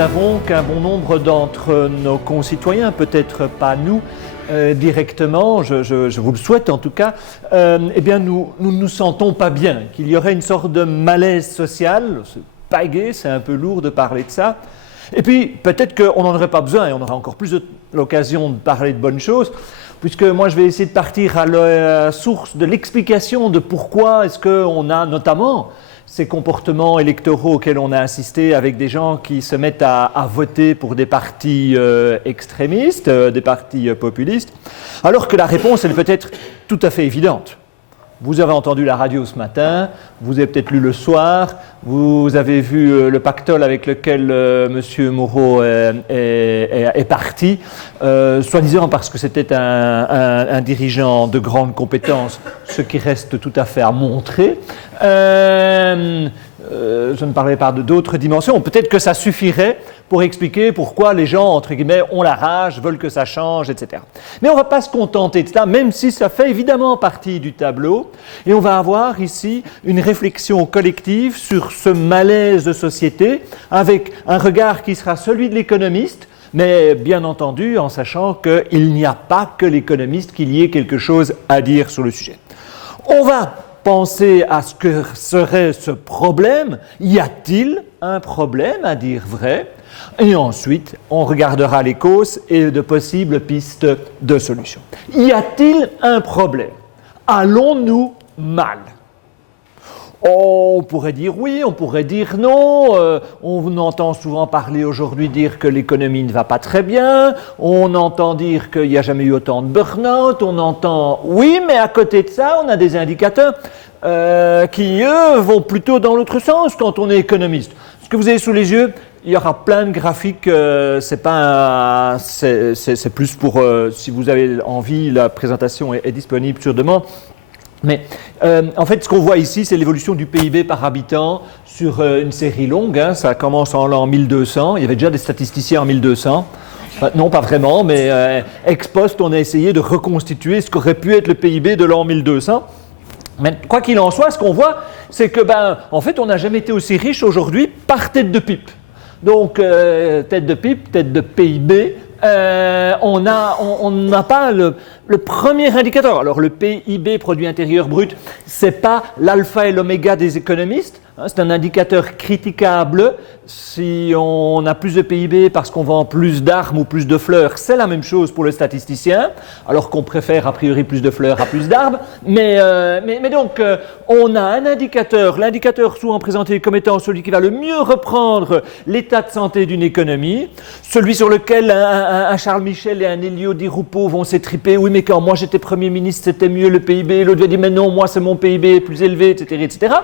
avons qu'un bon nombre d'entre nos concitoyens, peut-être pas nous directement, je vous le souhaite en tout cas, eh bien nous ne nous sentons pas bien, qu'il y aurait une sorte de malaise social, c'est pas gai, c'est un peu lourd de parler de ça. Et puis peut-être qu'on n'en aurait pas besoin et on aura encore plus l'occasion de parler de bonnes choses, puisque moi je vais essayer de partir à la source de l'explication de pourquoi est-ce qu'on a notamment ces comportements électoraux auxquels on a assisté avec des gens qui se mettent à voter pour des partis extrémistes, des partis populistes, alors que la réponse elle peut être tout à fait évidente. Vous avez entendu la radio ce matin, vous avez peut-être lu le soir, vous avez vu le pactole avec lequel M. Moreau est parti, soi-disant parce que c'était un dirigeant de grande compétence, ce qui reste tout à fait à montrer. Je ne parlerai pas d'autres dimensions. Peut-être que ça suffirait pour expliquer pourquoi les gens, entre guillemets, ont la rage, veulent que ça change, etc. Mais on ne va pas se contenter de ça, même si ça fait évidemment partie du tableau. Et on va avoir ici une réflexion collective sur ce malaise de société, avec un regard qui sera celui de l'économiste, mais bien entendu en sachant qu'il n'y a pas que l'économiste, qu'il y ait quelque chose à dire sur le sujet. On va penser à ce que serait ce problème. Y a-t-il un problème, à dire vrai? Et ensuite, on regardera les causes et de possibles pistes de solutions. Y a-t-il un problème? Allons-nous mal? On pourrait dire oui, on pourrait dire non. On entend souvent parler aujourd'hui dire que l'économie ne va pas très bien. On entend dire qu'il n'y a jamais eu autant de burn-out. On entend oui, mais à côté de ça, on a des indicateurs qui, eux, vont plutôt dans l'autre sens quand on est économiste. Ce que vous avez sous les yeux, il y aura plein de graphiques. C'est plus pour, si vous avez envie, la présentation est disponible sur demande. Mais en fait, ce qu'on voit ici, c'est l'évolution du PIB par habitant sur une série longue. Hein, ça commence en l'an 1200. Il y avait déjà des statisticiens en 1200. Enfin, non, pas vraiment, mais ex post, on a essayé de reconstituer ce qu'aurait pu être le PIB de l'an 1200. Mais quoi qu'il en soit, ce qu'on voit, c'est que, en fait, on n'a jamais été aussi riche aujourd'hui par tête de pipe. Donc, tête de pipe, tête de PIB. On n'a pas le premier indicateur. Alors le PIB, produit intérieur brut, c'est pas l'alpha et l'oméga des économistes. Hein, c'est un indicateur critiquable. Si on a plus de PIB parce qu'on vend plus d'armes ou plus de fleurs, c'est la même chose pour le statisticien, alors qu'on préfère a priori plus de fleurs à plus d'arbres. Mais donc, on a un indicateur, l'indicateur souvent présenté comme étant celui qui va le mieux reprendre l'état de santé d'une économie, celui sur lequel un Charles Michel et un Elio Di Rupo vont s'étriper. Oui, mais quand moi j'étais Premier ministre, c'était mieux le PIB. L'autre va dire, mais non, moi c'est mon PIB plus élevé, etc., etc.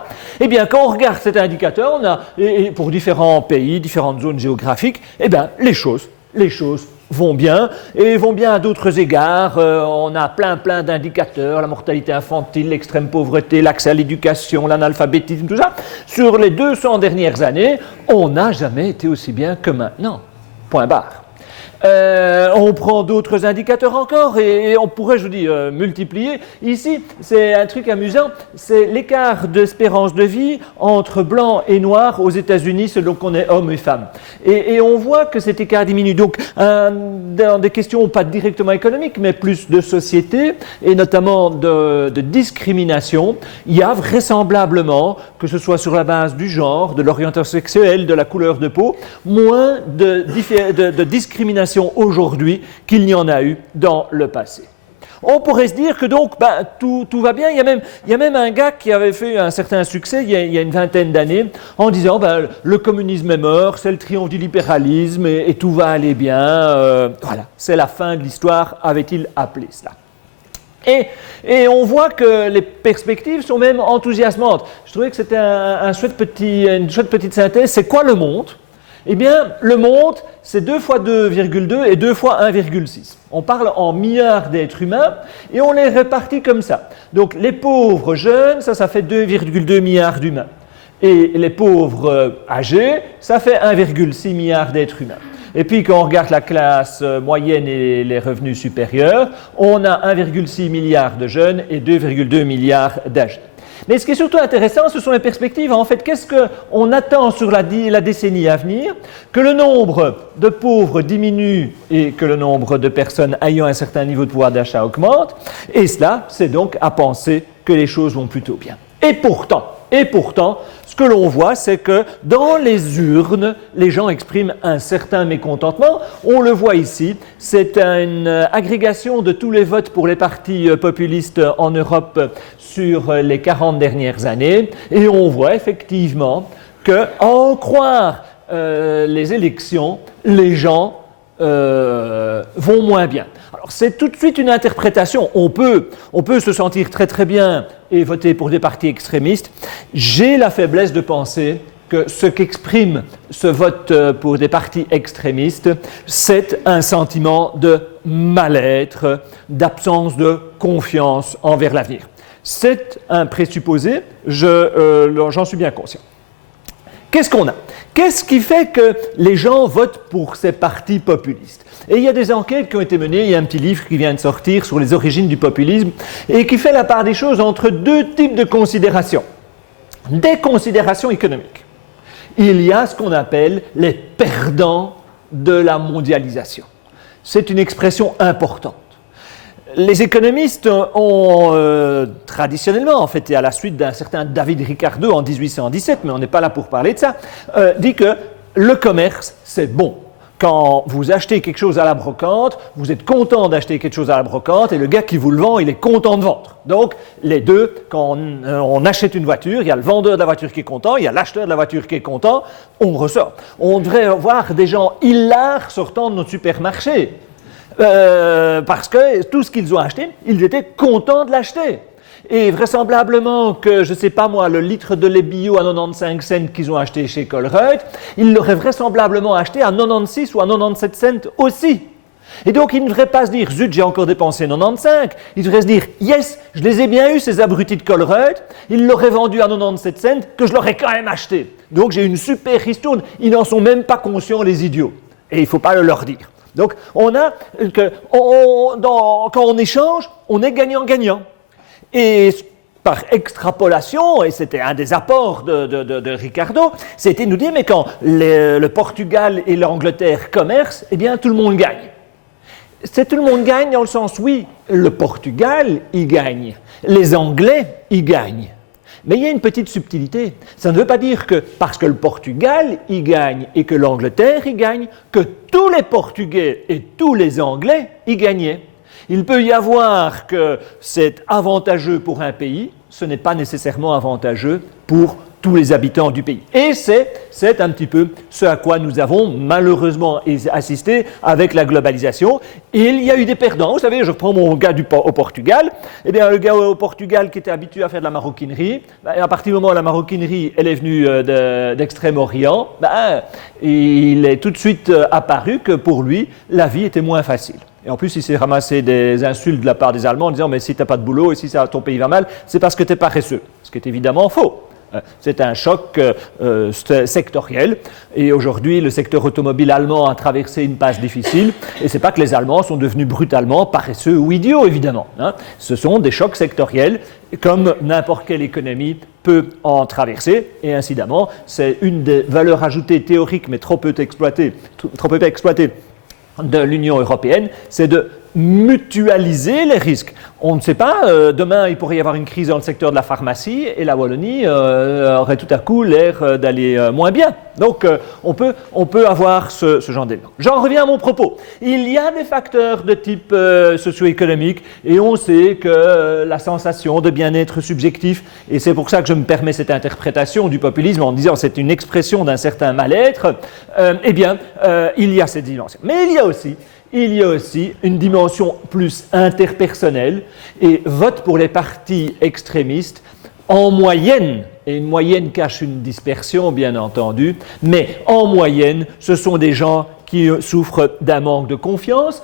Eh bien, quand on regarde cet indicateur, on a, et pour différents pays, différentes zones géographiques, eh bien, les choses vont bien, et vont bien à d'autres égards. On a plein d'indicateurs, la mortalité infantile, l'extrême pauvreté, l'accès à l'éducation, l'analphabétisme, tout ça. Sur les 200 dernières années, on n'a jamais été aussi bien que maintenant. Point barre. On prend d'autres indicateurs encore et on pourrait, je vous dis, multiplier. Ici, c'est un truc amusant, c'est l'écart d'espérance de vie entre blanc et noir aux États-Unis selon qu'on est homme et femme. Et on voit que cet écart diminue. Donc, dans des questions pas directement économiques, mais plus de société et notamment de discrimination, il y a vraisemblablement, que ce soit sur la base du genre, de l'orientation sexuelle, de la couleur de peau, moins de discrimination aujourd'hui qu'il n'y en a eu dans le passé. On pourrait se dire que donc tout va bien. Il y a même un gars qui avait fait un certain succès il y a une vingtaine d'années en disant le communisme est mort, c'est le triomphe du libéralisme et tout va aller bien. Voilà, c'est la fin de l'histoire, avait-il appelé cela. Et on voit que les perspectives sont même enthousiasmantes. Je trouvais que c'était une chouette petite synthèse. C'est quoi le monde? Eh bien, le monde, c'est 2 fois 2,2 et 2 fois 1,6. On parle en milliards d'êtres humains et on les répartit comme ça. Donc, les pauvres jeunes, ça fait 2,2 milliards d'humains. Et les pauvres âgés, ça fait 1,6 milliard d'êtres humains. Et puis, quand on regarde la classe moyenne et les revenus supérieurs, on a 1,6 milliard de jeunes et 2,2 milliards d'âgés. Mais ce qui est surtout intéressant, ce sont les perspectives. En fait, qu'est-ce qu'on attend sur la décennie à venir? Que le nombre de pauvres diminue et que le nombre de personnes ayant un certain niveau de pouvoir d'achat augmente. Et cela, c'est donc à penser que les choses vont plutôt bien. Et pourtant, ce que l'on voit, c'est que dans les urnes, les gens expriment un certain mécontentement. On le voit ici, c'est une agrégation de tous les votes pour les partis populistes en Europe sur les 40 dernières années. Et on voit effectivement qu'en croire les élections, les gens vont moins bien. Alors c'est tout de suite une interprétation. On peut se sentir très très bien et voter pour des partis extrémistes. J'ai la faiblesse de penser que ce qu'exprime ce vote pour des partis extrémistes, c'est un sentiment de mal-être, d'absence de confiance envers l'avenir. C'est un présupposé, j'en suis bien conscient. Qu'est-ce qu'on a? Qu'est-ce qui fait que les gens votent pour ces partis populistes? Et il y a des enquêtes qui ont été menées, il y a un petit livre qui vient de sortir sur les origines du populisme et qui fait la part des choses entre deux types de considérations. Des considérations économiques. Il y a ce qu'on appelle les perdants de la mondialisation. C'est une expression importante. Les économistes ont traditionnellement, en fait, et à la suite d'un certain David Ricardo en 1817, mais on n'est pas là pour parler de ça, dit que le commerce, c'est bon. Quand vous achetez quelque chose à la brocante, vous êtes content d'acheter quelque chose à la brocante et le gars qui vous le vend, il est content de vendre. Donc, les deux, quand on achète une voiture, il y a le vendeur de la voiture qui est content, il y a l'acheteur de la voiture qui est content, on ressort. On devrait voir des gens hilars sortant de notre supermarché. Parce que tout ce qu'ils ont acheté, ils étaient contents de l'acheter. Et vraisemblablement que, je ne sais pas moi, le litre de lait bio à 95 cents qu'ils ont acheté chez Colruyt, ils l'auraient vraisemblablement acheté à 96 ou à 97 cents aussi. Et donc, ils ne devraient pas se dire, zut, j'ai encore dépensé 95. Ils devraient se dire, yes, je les ai bien eus, ces abrutis de Colruyt. Ils l'auraient vendu à 97 cents, que je l'aurais quand même acheté. Donc, j'ai une super ristourne. Ils n'en sont même pas conscients, les idiots. Et il ne faut pas le leur dire. Donc, on a que, quand on échange, on est gagnant-gagnant. Et par extrapolation, et c'était un des apports de Ricardo, c'était de nous dire, mais quand le Portugal et l'Angleterre commercent, eh bien, tout le monde gagne. C'est tout le monde gagne dans le sens, oui, le Portugal, il gagne. Les Anglais, ils gagnent. Mais il y a une petite subtilité. Ça ne veut pas dire que parce que le Portugal y gagne et que l'Angleterre y gagne, que tous les Portugais et tous les Anglais y gagnaient. Il peut y avoir que c'est avantageux pour un pays, ce n'est pas nécessairement avantageux pour tous les habitants du pays. Et c'est un petit peu ce à quoi nous avons malheureusement assisté avec la globalisation. Il y a eu des perdants. Vous savez, je prends mon gars au Portugal. Eh bien, le gars au Portugal qui était habitué à faire de la maroquinerie, à partir du moment où la maroquinerie elle est venue d'Extrême-Orient, il est tout de suite apparu que pour lui, la vie était moins facile. Et en plus, il s'est ramassé des insultes de la part des Allemands en disant « mais si tu n'as pas de boulot et si ton pays va mal, c'est parce que tu es paresseux ». Ce qui est évidemment faux. C'est un choc sectoriel. Et aujourd'hui, le secteur automobile allemand a traversé une passe difficile. Et ce n'est pas que les Allemands sont devenus brutalement paresseux ou idiots, évidemment. Ce sont des chocs sectoriels, comme n'importe quelle économie peut en traverser. Et incidemment, c'est une des valeurs ajoutées théoriques, mais trop peu exploitées de l'Union européenne, c'est de mutualiser les risques. On ne sait pas, demain il pourrait y avoir une crise dans le secteur de la pharmacie et la Wallonie aurait tout à coup l'air d'aller moins bien. Donc on peut avoir ce genre d'éléments. J'en reviens à mon propos. Il y a des facteurs de type socio-économique et on sait que la sensation de bien-être subjectif, et c'est pour ça que je me permets cette interprétation du populisme en disant c'est une expression d'un certain mal-être, il y a cette dimension. Mais il y a aussi une dimension plus interpersonnelle et vote pour les partis extrémistes en moyenne, et une moyenne cache une dispersion bien entendu, mais en moyenne ce sont des gens qui souffrent d'un manque de confiance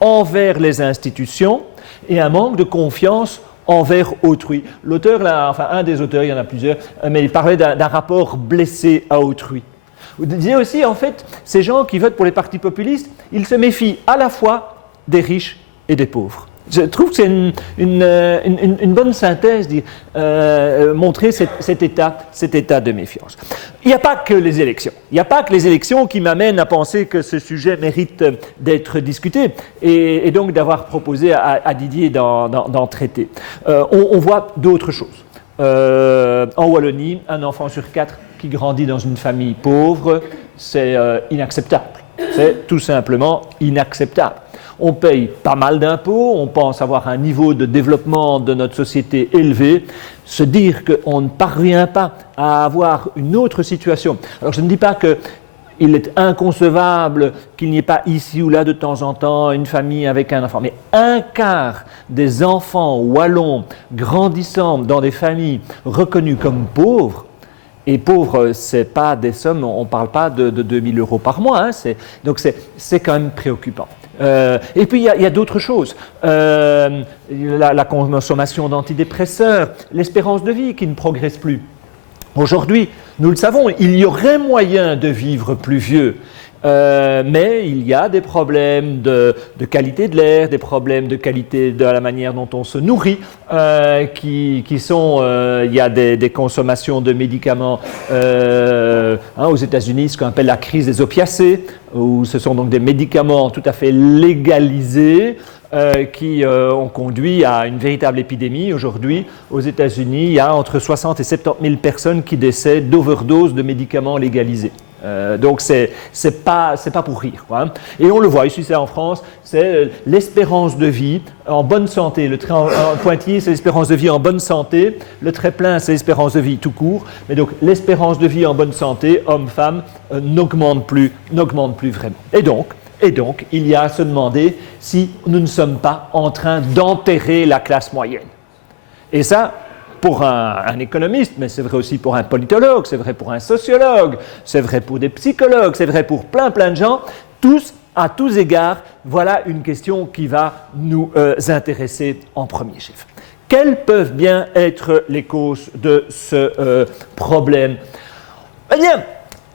envers les institutions et un manque de confiance envers autrui. L'auteur, un des auteurs, il y en a plusieurs, mais il parlait d'un rapport blessé à autrui. Vous disiez aussi, en fait, ces gens qui votent pour les partis populistes, ils se méfient à la fois des riches et des pauvres. Je trouve que c'est une bonne synthèse, montrer cet état de méfiance. Il n'y a pas que les élections. Il n'y a pas que les élections qui m'amènent à penser que ce sujet mérite d'être discuté et donc d'avoir proposé à Didier d'en traiter. On voit d'autres choses. En Wallonie, un enfant sur 4 qui grandit dans une famille pauvre, c'est inacceptable. C'est tout simplement inacceptable. On paye pas mal d'impôts, on pense avoir un niveau de développement de notre société élevé. Se dire qu'on ne parvient pas à avoir une autre situation. Alors je ne dis pas qu'il est inconcevable qu'il n'y ait pas ici ou là de temps en temps une famille avec un enfant, mais un quart des enfants wallons grandissant dans des familles reconnues comme pauvres, et pauvres, ce n'est pas des sommes, on ne parle pas de 2 000 € par mois, donc c'est quand même préoccupant. Et puis il y a d'autres choses, la consommation d'antidépresseurs, l'espérance de vie qui ne progresse plus. Aujourd'hui, nous le savons, il y aurait moyen de vivre plus vieux, mais il y a des problèmes de qualité de l'air, des problèmes de qualité de la manière dont on se nourrit, qui sont, il y a des consommations de médicaments aux États-Unis, ce qu'on appelle la crise des opiacés, où ce sont donc des médicaments tout à fait légalisés, qui ont conduit à une véritable épidémie. Aujourd'hui, aux États-Unis, il y a entre 60 et 70 000 personnes qui décèdent d'overdose de médicaments légalisés. Donc c'est pas pour rire, quoi, hein. Et on le voit ici, c'est en France, c'est l'espérance de vie en bonne santé. Le trait en pointillé, c'est l'espérance de vie en bonne santé. Le trait plein, c'est l'espérance de vie tout court. Mais donc l'espérance de vie en bonne santé, homme-femme, n'augmente plus vraiment. Et donc, il y a à se demander si nous ne sommes pas en train d'enterrer la classe moyenne. Et ça, pour un économiste, mais c'est vrai aussi pour un politologue, c'est vrai pour un sociologue, c'est vrai pour des psychologues, c'est vrai pour plein de gens, tous, à tous égards, voilà une question qui va nous intéresser en premier chef. Quelles peuvent bien être les causes de ce problème? Eh bien,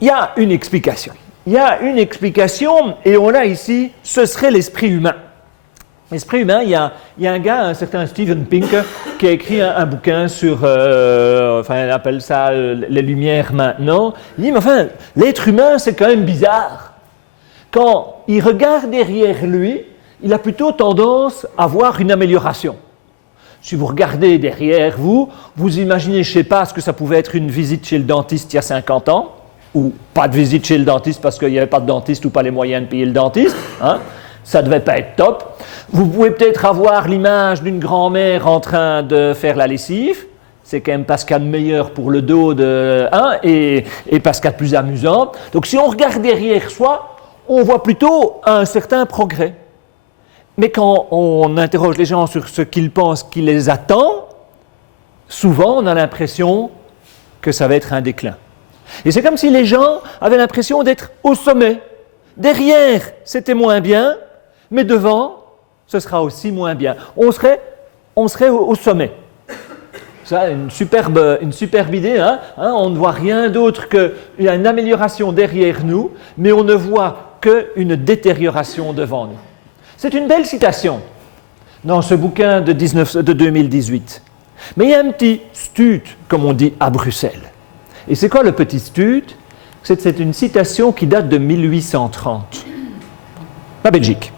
il y a une explication. Il y a une explication, et on l'a ici, ce serait l'esprit humain. L'esprit humain, il y a un gars, un certain Steven Pink, qui a écrit un bouquin sur, il appelle ça les Lumières maintenant. Il dit, mais enfin, l'être humain, c'est quand même bizarre. Quand il regarde derrière lui, il a plutôt tendance à voir une amélioration. Si vous regardez derrière vous, vous imaginez, je ne sais pas, ce que ça pouvait être une visite chez le dentiste il y a 50 ans, ou pas de visite chez le dentiste parce qu'il n'y avait pas de dentiste ou pas les moyens de payer le dentiste, hein. Ça ne devait pas être top. Vous pouvez peut-être avoir l'image d'une grand-mère en train de faire la lessive. C'est quand même pas ce qu'il y a de meilleur pour le dos et pas ce qu'il y a de plus amusant. Donc si on regarde derrière soi, on voit plutôt un certain progrès. Mais quand on interroge les gens sur ce qu'ils pensent qui les attend, souvent on a l'impression que ça va être un déclin. Et c'est comme si les gens avaient l'impression d'être au sommet. Derrière, c'était moins bien, mais devant, ce sera aussi moins bien. On serait au sommet. Ça, une superbe idée, hein? On ne voit rien d'autre qu'il y a une amélioration derrière nous, mais on ne voit qu'une détérioration devant nous. C'est une belle citation dans ce bouquin de 2018. Mais il y a un petit stut, comme on dit à Bruxelles. Et c'est quoi le petit stut? C'est une citation qui date de 1830. La Belgique.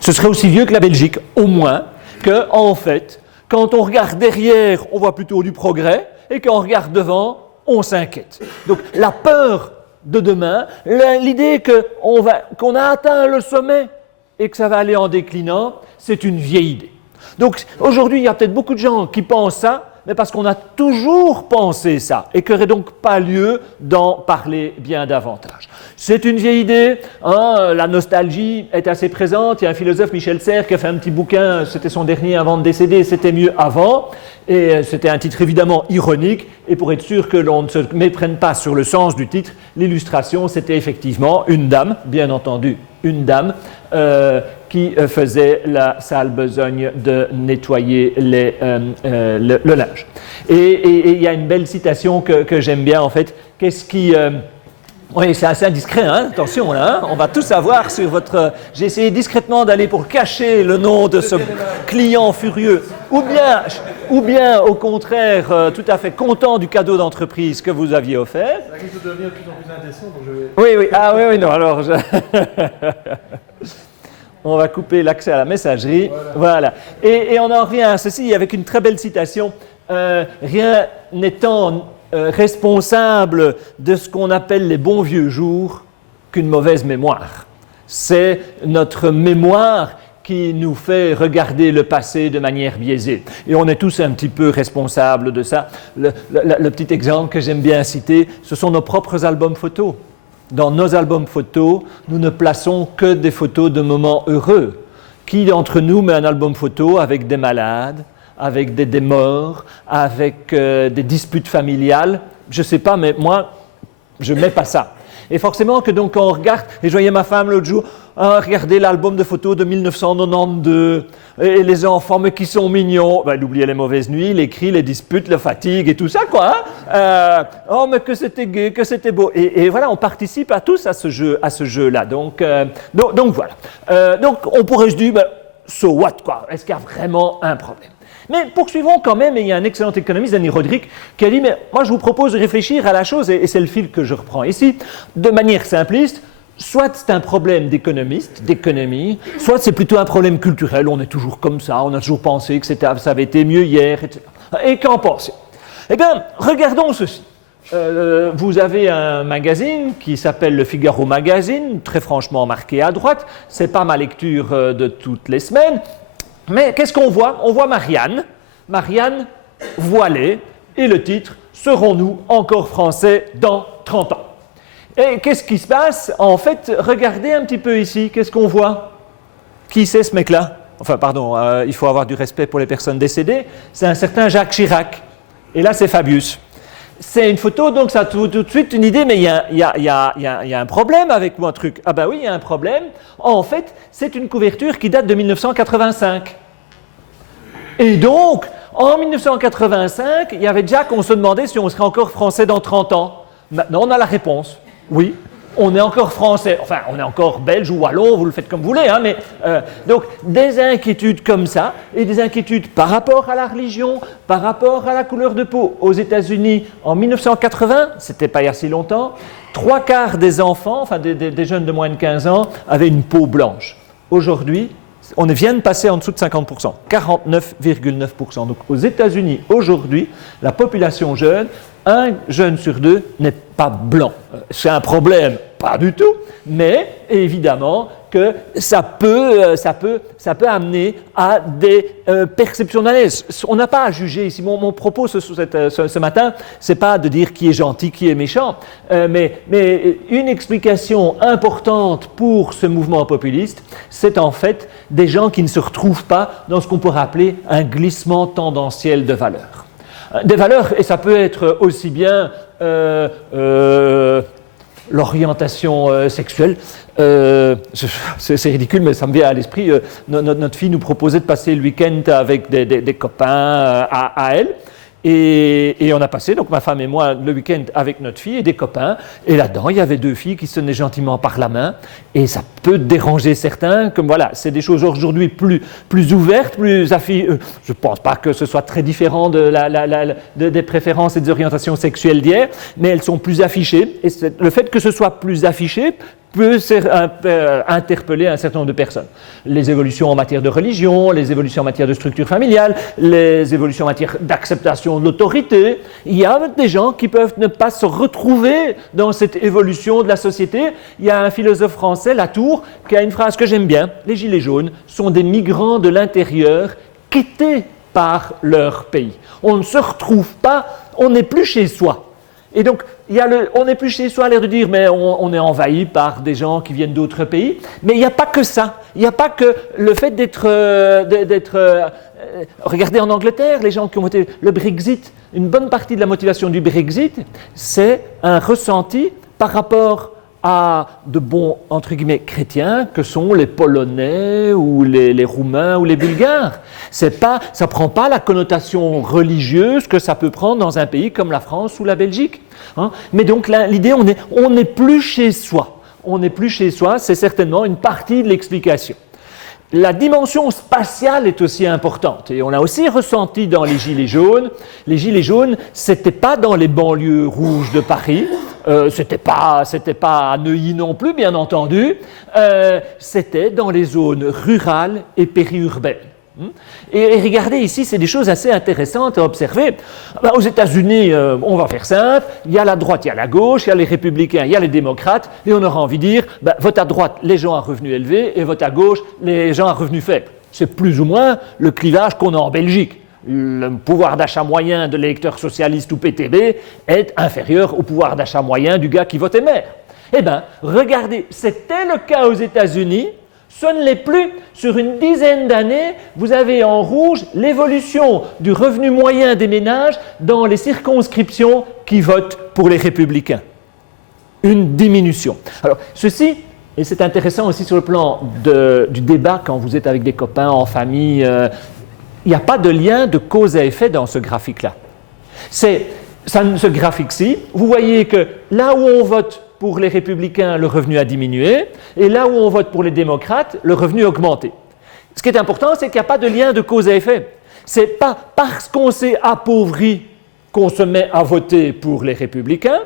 Ce serait aussi vieux que la Belgique, au moins, que, en fait, quand on regarde derrière, on voit plutôt du progrès, et quand on regarde devant, on s'inquiète. Donc, la peur de demain, l'idée qu'on a atteint le sommet et que ça va aller en déclinant, c'est une vieille idée. Donc, aujourd'hui, il y a peut-être beaucoup de gens qui pensent ça, mais parce qu'on a toujours pensé ça, et qu'il n'y aurait donc pas lieu d'en parler bien davantage. C'est une vieille idée, la nostalgie est assez présente. Il y a un philosophe, Michel Serres, qui a fait un petit bouquin, c'était son dernier avant de décéder, c'était mieux avant, et c'était un titre évidemment ironique, et pour être sûr que l'on ne se méprenne pas sur le sens du titre, l'illustration, c'était effectivement une dame, bien entendu, une dame, qui faisait la sale besogne de nettoyer le linge. Et il y a une belle citation que j'aime bien, en fait. Qu'est-ce qui Oui, c'est assez indiscret, hein? Attention là, hein? On va tout savoir sur votre... J'ai essayé discrètement d'aller pour cacher le nom de ce client furieux, ou bien au contraire, tout à fait content du cadeau d'entreprise que vous aviez offert. Ça risque de devenir de plus en plus indécent, donc je vais... Oui, ah oui, non, alors... On va couper l'accès à la messagerie. Voilà. Et on en revient à ceci avec une très belle citation. Rien n'étant responsable de ce qu'on appelle les bons vieux jours qu'une mauvaise mémoire. C'est notre mémoire qui nous fait regarder le passé de manière biaisée. Et on est tous un petit peu responsables de ça. Le petit exemple que j'aime bien citer, ce sont nos propres albums photos. Dans nos albums photos, nous ne plaçons que des photos de moments heureux. Qui d'entre nous met un album photo avec des malades, avec des morts, avec des disputes familiales? Je ne sais pas, mais moi, je ne mets pas ça. Et forcément que donc quand on regarde, et je voyais ma femme l'autre jour, regarder l'album de photos de 1992, et les enfants, mais qui sont mignons, elle oubliait les mauvaises nuits, les cris, les disputes, la fatigue et tout ça, quoi. Hein? Oh, mais que c'était gai, que c'était beau. Et voilà, on participe à tous à ce jeu-là. Donc voilà. Donc on pourrait se dire, so what, quoi? Est-ce qu'il y a vraiment un problème? Mais poursuivons quand même, et il y a un excellent économiste, Danny Roderick, qui a dit, mais moi je vous propose de réfléchir à la chose, et c'est le fil que je reprends ici, de manière simpliste. Soit c'est un problème d'économie, soit c'est plutôt un problème culturel, on est toujours comme ça, on a toujours pensé que ça avait été mieux hier, etc. Et qu'en pensez? Eh bien, regardons ceci. Vous avez un magazine qui s'appelle le Figaro Magazine, très franchement marqué à droite, c'est pas ma lecture de toutes les semaines, mais qu'est-ce qu'on voit? On voit Marianne voilée, et le titre « Serons-nous encore français dans 30 ans ?» Et qu'est-ce qui se passe? En fait, regardez un petit peu ici, qu'est-ce qu'on voit? Qui c'est ce mec-là? Enfin, pardon, il faut avoir du respect pour les personnes décédées. C'est un certain Jacques Chirac. Et là, c'est Fabius. C'est une photo, donc ça a tout de suite une idée, mais il y a un problème avec mon truc. Ah ben oui, il y a un problème. En fait, c'est une couverture qui date de 1985. Et donc, en 1985, il y avait déjà qu'on se demandait si on serait encore français dans 30 ans. Maintenant, on a la réponse. Oui, on est encore français, enfin, on est encore belge ou wallon, vous le faites comme vous voulez, hein, mais donc des inquiétudes comme ça, et des inquiétudes par rapport à la religion, par rapport à la couleur de peau. Aux États-Unis, en 1980, c'était pas il y a si longtemps, 3/4 des enfants, enfin des jeunes de moins de 15 ans, avaient une peau blanche. Aujourd'hui, on vient de passer en dessous de 50%, 49,9%. Donc aux États-Unis, aujourd'hui, la population jeune, un jeune sur deux n'est pas blanc. C'est un problème, pas du tout, mais évidemment que ça peut amener à des perceptions malaise. On n'a pas à juger ici. Mon propos ce matin, c'est pas de dire qui est gentil, qui est méchant, mais une explication importante pour ce mouvement populiste, c'est en fait des gens qui ne se retrouvent pas dans ce qu'on pourrait appeler un glissement tendanciel de valeurs. Des valeurs, et ça peut être aussi bien l'orientation sexuelle. C'est ridicule, mais ça me vient à l'esprit. Notre fille nous proposait de passer le week-end avec des copains à elle. Et on a passé, donc ma femme et moi, le week-end avec notre fille et des copains. Et là-dedans, il y avait 2 filles qui se tenaient gentiment par la main. Et ça peut déranger certains. Comme voilà, c'est des choses aujourd'hui plus ouvertes, plus affichées. Je ne pense pas que ce soit très différent des préférences et des orientations sexuelles d'hier, mais elles sont plus affichées. Et le fait que ce soit plus affiché peut interpeller un certain nombre de personnes. Les évolutions en matière de religion, les évolutions en matière de structure familiale, les évolutions en matière d'acceptation de l'autorité. Il y a des gens qui peuvent ne pas se retrouver dans cette évolution de la société. Il y a un philosophe français, Latour, qui a une phrase que j'aime bien. Les gilets jaunes sont des migrants de l'intérieur quittés par leur pays. On ne se retrouve pas, on n'est plus chez soi. Et donc, on n'est plus chez soi à l'air de dire, mais on est envahi par des gens qui viennent d'autres pays. Mais il n'y a pas que ça. Il n'y a pas que le fait d'être regardez en Angleterre, les gens qui ont voté le Brexit, une bonne partie de la motivation du Brexit, c'est un ressenti par rapport à de bons, entre guillemets, chrétiens, que sont les Polonais ou les Roumains ou les Bulgares. Ça ne prend pas la connotation religieuse que ça peut prendre dans un pays comme la France ou la Belgique. Hein. Mais donc là, l'idée, on n'est plus chez soi. On n'est plus chez soi, c'est certainement une partie de l'explication. La dimension spatiale est aussi importante et on l'a aussi ressenti dans les Gilets jaunes. Les Gilets jaunes, ce n'était pas dans les banlieues rouges de Paris, c'était pas à Neuilly non plus, bien entendu, c'était dans les zones rurales et périurbaines. Et regardez ici, c'est des choses assez intéressantes à observer. Aux États-Unis, on va faire simple, il y a la droite, il y a la gauche, il y a les républicains, il y a les démocrates, et on aura envie de dire, vote à droite les gens à revenus élevés, et vote à gauche les gens à revenus faibles. C'est plus ou moins le clivage qu'on a en Belgique. Le pouvoir d'achat moyen de l'électeur socialiste ou PTB est inférieur au pouvoir d'achat moyen du gars qui votait maire. Eh bien, regardez, c'était le cas aux États-Unis. Ce ne l'est plus. Sur une dizaine d'années, vous avez en rouge l'évolution du revenu moyen des ménages dans les circonscriptions qui votent pour les républicains. Une diminution. Alors, ceci, et c'est intéressant aussi sur le plan du débat quand vous êtes avec des copains, en famille, il n'y a pas de lien de cause à effet dans ce graphique-là. Ce graphique-ci, vous voyez que là où on vote pour les républicains, le revenu a diminué, et là où on vote pour les démocrates, le revenu a augmenté. Ce qui est important, c'est qu'il n'y a pas de lien de cause à effet. Ce n'est pas parce qu'on s'est appauvri qu'on se met à voter pour les républicains,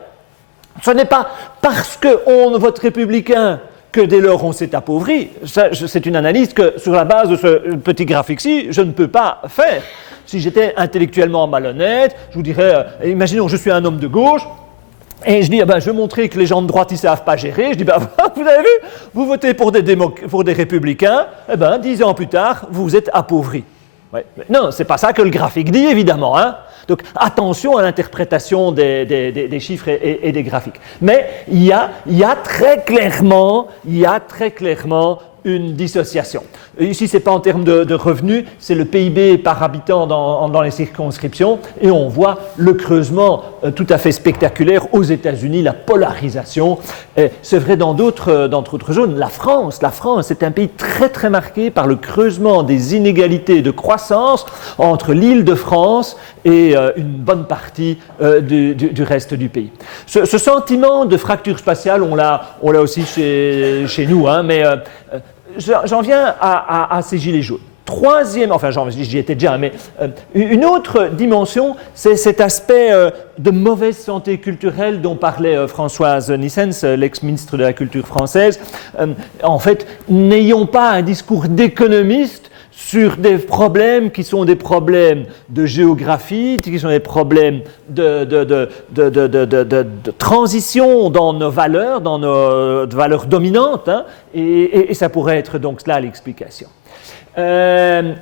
ce n'est pas parce qu'on vote républicain que dès lors on s'est appauvri. C'est une analyse que, sur la base de ce petit graphique-ci, je ne peux pas faire. Si j'étais intellectuellement malhonnête, je vous dirais, imaginons je suis un homme de gauche, et je dis, je vais montrer que les gens de droite, ils ne savent pas gérer. Je dis, vous avez vu, vous votez pour des républicains, 10 ans plus tard, vous vous êtes appauvris. Ouais. Non, ce n'est pas ça que le graphique dit, évidemment. Hein. Donc, attention à l'interprétation des chiffres et des graphiques. Mais il y a très clairement une dissociation. Ici, ce n'est pas en termes de revenus, c'est le PIB par habitant dans les circonscriptions, et on voit le creusement tout à fait spectaculaire aux États-Unis, la polarisation. C'est vrai dans d'autres zones. La France est un pays très très marqué par le creusement des inégalités de croissance entre l'Île-de-France et une bonne partie du reste du pays. Ce sentiment de fracture spatiale, on l'a aussi chez nous, hein, mais j'en viens à ces gilets jaunes. Troisième, j'y étais déjà, mais une autre dimension, c'est cet aspect de mauvaise santé culturelle dont parlait Françoise Nissens, l'ex-ministre de la Culture française. En fait, n'ayons pas un discours d'économiste sur des problèmes qui sont des problèmes de géographie, qui sont des problèmes de transition dans nos valeurs dominantes, hein, et ça pourrait être donc là l'explication.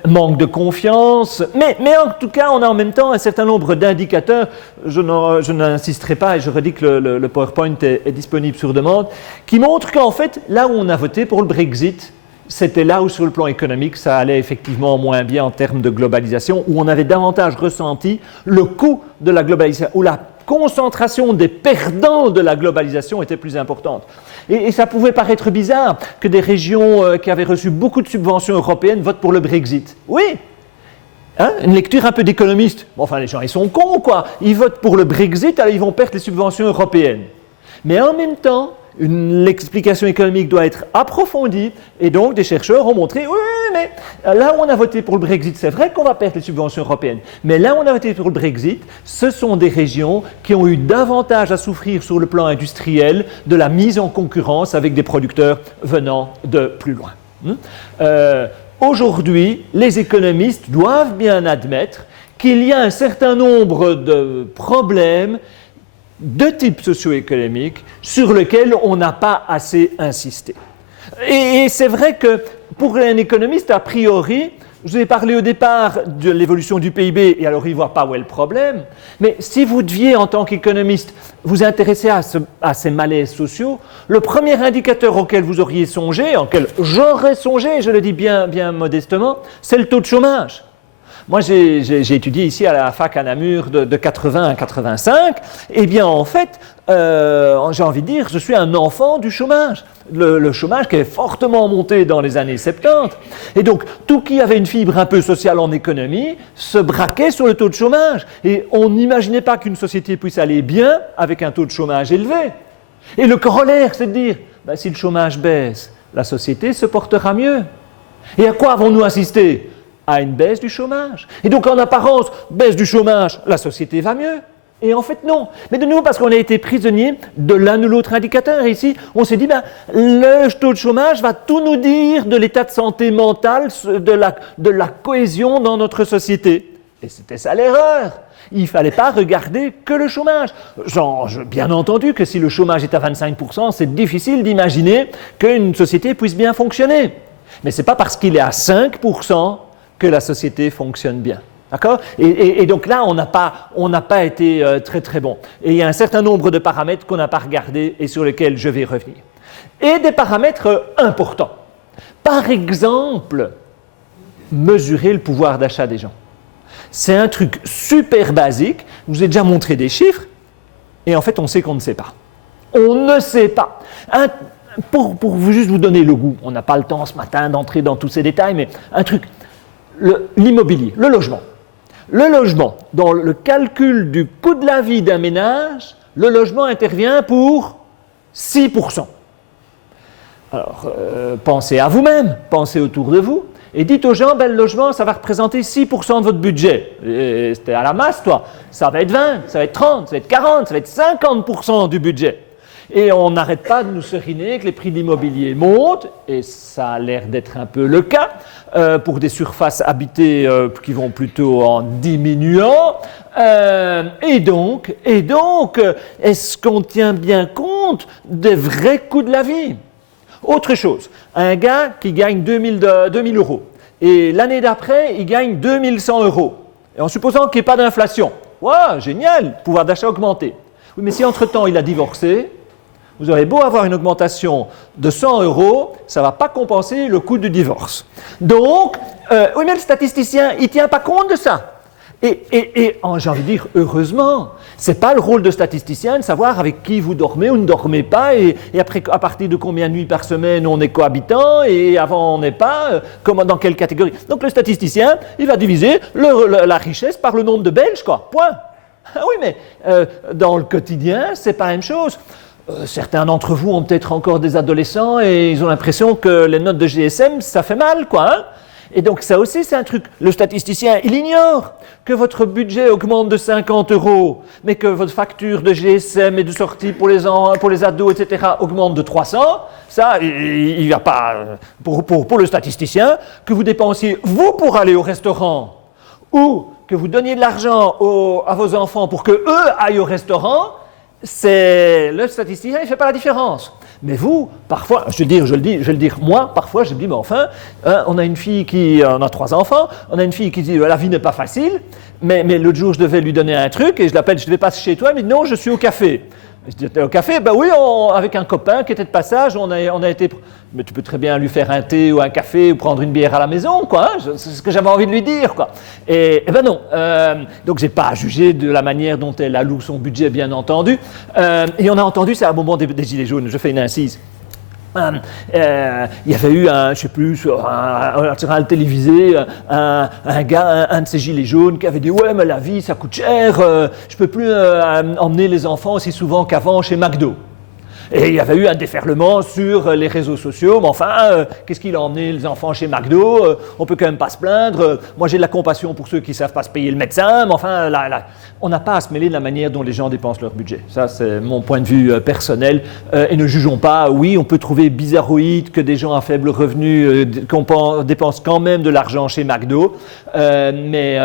Manque de confiance, mais en tout cas, on a en même temps un certain nombre d'indicateurs. Je n'insisterai pas et je redis que le PowerPoint est disponible sur demande, qui montrent qu'en fait, là où on a voté pour le Brexit, c'était là où, sur le plan économique, ça allait effectivement moins bien en termes de globalisation, où on avait davantage ressenti le coût de la globalisation, où la concentration des perdants de la globalisation était plus importante. Et ça pouvait paraître bizarre que des régions qui avaient reçu beaucoup de subventions européennes votent pour le Brexit. Oui, hein, une lecture un peu d'économiste. Les gens, ils sont cons, quoi. Ils votent pour le Brexit, alors ils vont perdre les subventions européennes. Mais en même temps, l'explication économique doit être approfondie, et donc des chercheurs ont montré, oui, mais là où on a voté pour le Brexit, c'est vrai qu'on va perdre les subventions européennes, mais là où on a voté pour le Brexit, ce sont des régions qui ont eu davantage à souffrir sur le plan industriel de la mise en concurrence avec des producteurs venant de plus loin. Aujourd'hui, les économistes doivent bien admettre qu'il y a un certain nombre de problèmes de type socio-économique sur lequel on n'a pas assez insisté. Et c'est vrai que pour un économiste, a priori, je vous ai parlé au départ de l'évolution du PIB, et alors il ne voit pas où est le problème, mais si vous deviez, en tant qu'économiste, vous intéresser à ces malaises sociaux, le premier indicateur auquel vous auriez songé, auquel j'aurais songé, je le dis bien modestement, c'est le taux de chômage. Moi, j'ai étudié ici à la fac à Namur de 80 à 85. Eh bien, en fait, j'ai envie de dire, je suis un enfant du chômage. Le chômage qui est fortement monté dans les années 70. Et donc, tout qui avait une fibre un peu sociale en économie se braquait sur le taux de chômage. Et on n'imaginait pas qu'une société puisse aller bien avec un taux de chômage élevé. Et le corollaire, c'est de dire, si le chômage baisse, la société se portera mieux. Et à quoi avons-nous assisté? À une baisse du chômage. Et donc, en apparence, baisse du chômage, la société va mieux. Et en fait, non. Mais de nouveau, parce qu'on a été prisonnier de l'un ou l'autre indicateur. Et ici, on s'est dit, le taux de chômage va tout nous dire de l'état de santé mentale, de la cohésion dans notre société. Et c'était ça l'erreur. Il ne fallait pas regarder que le chômage. Bien entendu que si le chômage est à 25%, c'est difficile d'imaginer qu'une société puisse bien fonctionner. Mais ce n'est pas parce qu'il est à 5% que la société fonctionne bien. D'accord ? Et donc là, on n'a pas été très très bon. Et il y a un certain nombre de paramètres qu'on n'a pas regardés et sur lesquels je vais revenir. Et des paramètres importants. Par exemple, mesurer le pouvoir d'achat des gens. C'est un truc super basique. Je vous ai déjà montré des chiffres. Et en fait, on sait qu'on ne sait pas. On ne sait pas. Pour juste vous donner le goût, on n'a pas le temps ce matin d'entrer dans tous ces détails, mais un truc, l'immobilier, le logement. Le logement, dans le calcul du coût de la vie d'un ménage, le logement intervient pour 6%. Alors, pensez à vous-même, pensez autour de vous, et dites aux gens, le logement, ça va représenter 6% de votre budget. C'était à la masse, toi. Ça va être 20, ça va être 30, ça va être 40, ça va être 50% du budget. Et on n'arrête pas de nous seriner que les prix de l'immobilier montent, et ça a l'air d'être un peu le cas, pour des surfaces habitées qui vont plutôt en diminuant. Et donc, est-ce qu'on tient bien compte des vrais coûts de la vie? Autre chose, un gars qui gagne 2000 euros, et l'année d'après, il gagne 2100 euros, et en supposant qu'il n'y ait pas d'inflation. Waouh, génial, pouvoir d'achat augmenté. Oui, mais si entre-temps il a divorcé, vous aurez beau avoir une augmentation de 100 euros, ça ne va pas compenser le coût du divorce. Donc, oui, mais le statisticien, il ne tient pas compte de ça. Et j'ai envie de dire, heureusement, ce n'est pas le rôle de statisticien de savoir avec qui vous dormez ou ne dormez pas, et après, à partir de combien de nuits par semaine on est cohabitant, et avant on n'est pas, dans quelle catégorie. Donc le statisticien, il va diviser la richesse par le nombre de Belges, quoi, point. Ah oui, mais dans le quotidien, ce n'est pas la même chose. Certains d'entre vous ont peut-être encore des adolescents et ils ont l'impression que les notes de GSM, ça fait mal, quoi. Hein? Et donc ça aussi, c'est un truc. Le statisticien, il ignore que votre budget augmente de 50 euros, mais que votre facture de GSM et de sortie pour les ados, etc., augmente de 300. Ça, il n'y a pas, pour le statisticien, que vous dépensiez, vous, pour aller au restaurant, ou que vous donniez de l'argent à vos enfants pour qu'eux aillent au restaurant, c'est le statisticien, il ne fait pas la différence. Mais vous, parfois, je vais le dire, moi, parfois, je me dis, mais enfin, on a une fille on a 3 enfants, on a une fille qui dit, la vie n'est pas facile, mais l'autre jour, je devais lui donner un truc, et je l'appelle, je ne vais pas chez toi, mais non, je suis au café. Je dis, t'es au café? Ben oui, avec un copain qui était de passage, on a été... Mais tu peux très bien lui faire un thé ou un café ou prendre une bière à la maison, quoi. Hein, c'est ce que j'avais envie de lui dire, quoi. Et ben non. Donc j'ai pas à juger de la manière dont elle alloue son budget, bien entendu. Et on a entendu, c'est à un moment des Gilets jaunes, je fais une incise. Il y avait eu sur un télévisé, un gars, un de ces gilets jaunes qui avait dit « Ouais, mais la vie, ça coûte cher, je peux plus emmener les enfants aussi souvent qu'avant chez McDo. » Et il y avait eu un déferlement sur les réseaux sociaux, mais enfin, qu'est-ce qu'il a emmené les enfants chez McDo? On peut quand même pas se plaindre. Moi, j'ai de la compassion pour ceux qui ne savent pas se payer le médecin, mais enfin, on n'a pas à se mêler de la manière dont les gens dépensent leur budget. Ça, c'est mon point de vue personnel. Et ne jugeons pas, oui, on peut trouver bizarroïde que des gens à faible revenu dépensent quand même de l'argent chez McDo, mais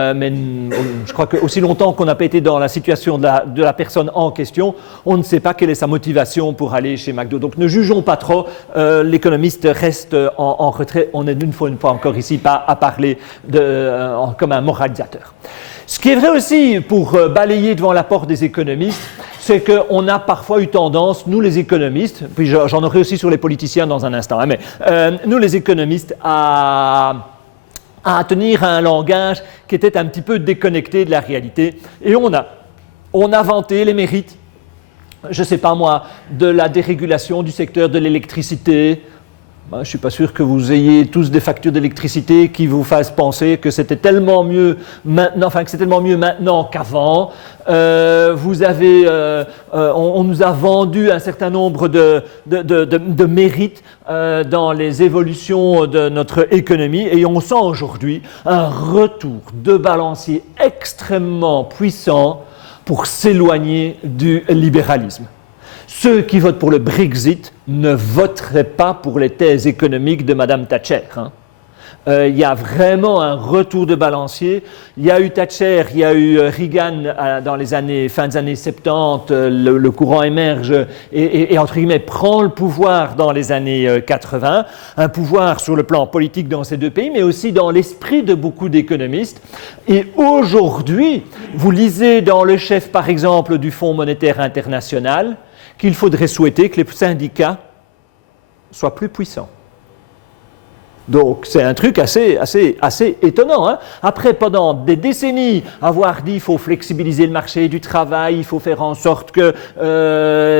je crois qu'aussi longtemps qu'on n'a pas été dans la situation de la personne en question, on ne sait pas quelle est sa motivation pour aller chez McDo. Donc ne jugeons pas trop, l'économiste reste en retrait. On est d'une fois encore ici pas à parler comme un moralisateur. Ce qui est vrai aussi pour balayer devant la porte des économistes, c'est qu'on a parfois eu tendance, nous les économistes, puis j'en aurai aussi sur les politiciens dans un instant, hein, mais nous les économistes à à tenir un langage qui était un petit peu déconnecté de la réalité. Et on a vanté les mérites, je ne sais pas moi, de la dérégulation du secteur de l'électricité. Je ne suis pas sûr que vous ayez tous des factures d'électricité qui vous fassent penser que c'était tellement mieux maintenant, qu'avant. On nous a vendu un certain nombre de mérites dans les évolutions de notre économie et on sent aujourd'hui un retour de balancier extrêmement puissant pour s'éloigner du libéralisme. Ceux qui votent pour le Brexit ne voteraient pas pour les thèses économiques de Mme Thatcher. Il y a vraiment un retour de balancier. Il y a eu Thatcher, il y a eu Reagan dans les fin des années 70, le courant émerge et entre guillemets prend le pouvoir dans les années 80, un pouvoir sur le plan politique dans ces deux pays, mais aussi dans l'esprit de beaucoup d'économistes. Et aujourd'hui, vous lisez dans le chef, par exemple, du Fonds monétaire international, qu'il faudrait souhaiter que les syndicats soient plus puissants. Donc c'est un truc assez étonnant. Après, pendant des décennies, avoir dit qu'il faut flexibiliser le marché du travail, il faut faire en sorte que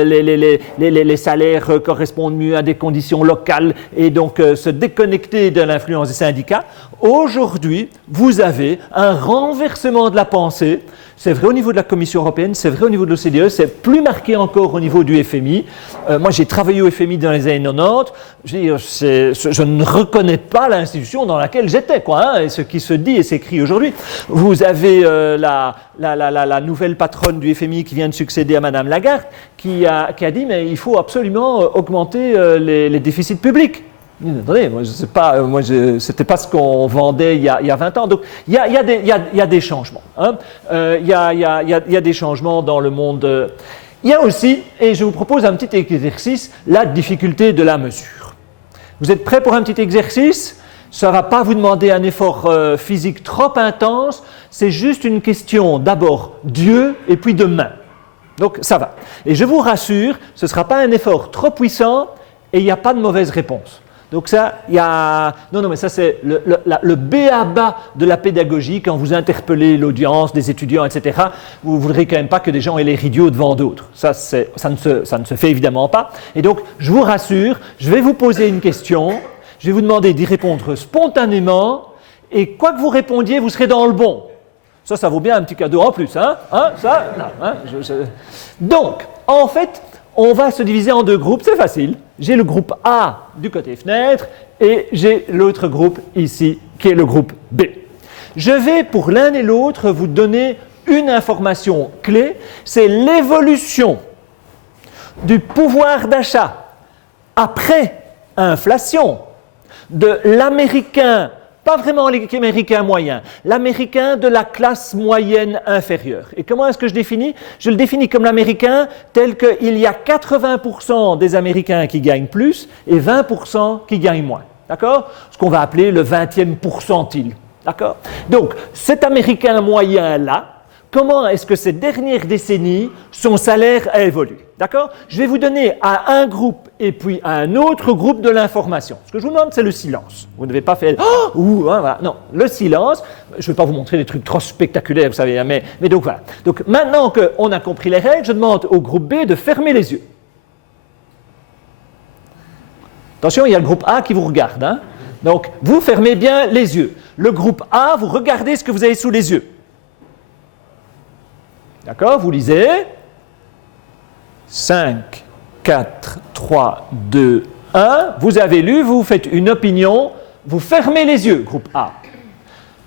les salaires correspondent mieux à des conditions locales et donc se déconnecter de l'influence des syndicats, aujourd'hui, vous avez un renversement de la pensée. C'est vrai au niveau de la Commission européenne, c'est vrai au niveau de l'OCDE, c'est plus marqué encore au niveau du FMI. Moi, j'ai travaillé au FMI dans les années 90. Je ne reconnais pas l'institution dans laquelle j'étais, et ce qui se dit et s'écrit aujourd'hui. Vous avez la nouvelle patronne du FMI qui vient de succéder à Mme Lagarde, qui a dit mais il faut absolument augmenter les déficits publics. Attendez, c'était pas ce qu'on vendait il y a 20 ans. Donc, il y a des changements. Il y a des changements dans le monde. Il y a aussi, et je vous propose un petit exercice, la difficulté de la mesure. Vous êtes prêts pour un petit exercice? Ça ne va pas vous demander un effort physique trop intense. C'est juste une question d'abord d'yeux et puis de main. Donc, ça va. Et je vous rassure, ce ne sera pas un effort trop puissant et il n'y a pas de mauvaise réponse. Donc ça, mais ça c'est le b.a.-ba de la pédagogie quand vous interpellez l'audience des étudiants, etc. Vous ne voudrez quand même pas que des gens aient l'air idiots devant d'autres. Ça ne se fait évidemment pas. Et donc, je vous rassure, je vais vous poser une question, je vais vous demander d'y répondre spontanément, et quoi que vous répondiez, vous serez dans le bon. Ça vaut bien un petit cadeau en plus, Donc, en fait, on va se diviser en deux groupes, c'est facile. J'ai le groupe A du côté fenêtre et j'ai l'autre groupe ici qui est le groupe B. Je vais pour l'un et l'autre vous donner une information clé, c'est l'évolution du pouvoir d'achat après inflation de l'américain, pas vraiment l'américain moyen, l'américain de la classe moyenne inférieure. Et comment est-ce que je définis? Je le définis comme l'américain tel qu'il y a 80% des Américains qui gagnent plus et 20% qui gagnent moins. D'accord? Ce qu'on va appeler le 20e pourcentile. D'accord? Donc, cet américain moyen-là, comment est-ce que ces dernières décennies, son salaire a évolué? D'accord? Je vais vous donner à un groupe et puis à un autre groupe de l'information. Ce que je vous demande, c'est le silence. Vous ne devez pas faire « Oh !» voilà. Non, le silence. Je ne vais pas vous montrer des trucs trop spectaculaires, vous savez, mais donc voilà. Donc maintenant qu'on a compris les règles, je demande au groupe B de fermer les yeux. Attention, il y a le groupe A qui vous regarde. Donc, vous fermez bien les yeux. Le groupe A, vous regardez ce que vous avez sous les yeux. D'accord? Vous lisez 5, 4, 3, 2, 1. Vous avez lu, vous faites une opinion, vous fermez les yeux, groupe A.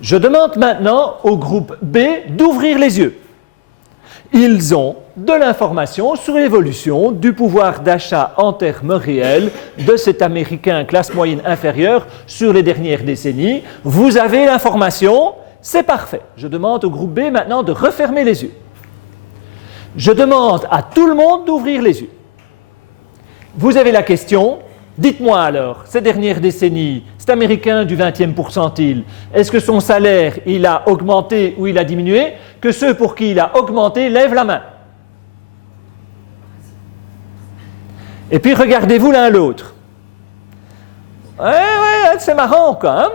Je demande maintenant au groupe B d'ouvrir les yeux. Ils ont de l'information sur l'évolution du pouvoir d'achat en termes réels de cet Américain classe moyenne inférieure sur les dernières décennies. Vous avez l'information, c'est parfait. Je demande au groupe B maintenant de refermer les yeux. Je demande à tout le monde d'ouvrir les yeux. Vous avez la question, dites-moi alors, ces dernières décennies, cet Américain du 20e pourcentile, est-ce que son salaire, il a augmenté ou il a diminué? Que ceux pour qui il a augmenté lèvent la main. Et puis regardez-vous l'un l'autre. Ouais, c'est marrant quoi.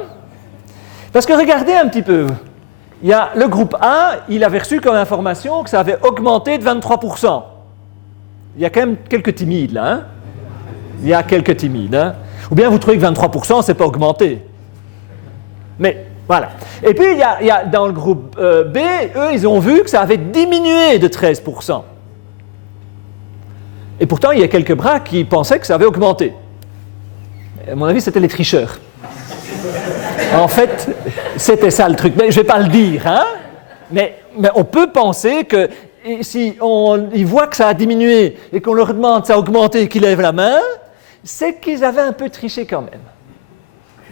Parce que regardez un petit peu. Il y a le groupe A, il avait reçu comme information que ça avait augmenté de 23%. Il y a quand même quelques timides là. Hein? Il y a quelques timides. Hein? Ou bien vous trouvez que 23%, c'est pas augmenté. Mais voilà. Et puis il y a dans le groupe B, eux, ils ont vu que ça avait diminué de 13%. Et pourtant, il y a quelques bras qui pensaient que ça avait augmenté. À mon avis, c'était les tricheurs. En fait, c'était ça le truc. Mais je ne vais pas le dire, hein? Mais on peut penser que si ils voient que ça a diminué et qu'on leur demande ça a augmenté et qu'ils lèvent la main, c'est qu'ils avaient un peu triché quand même.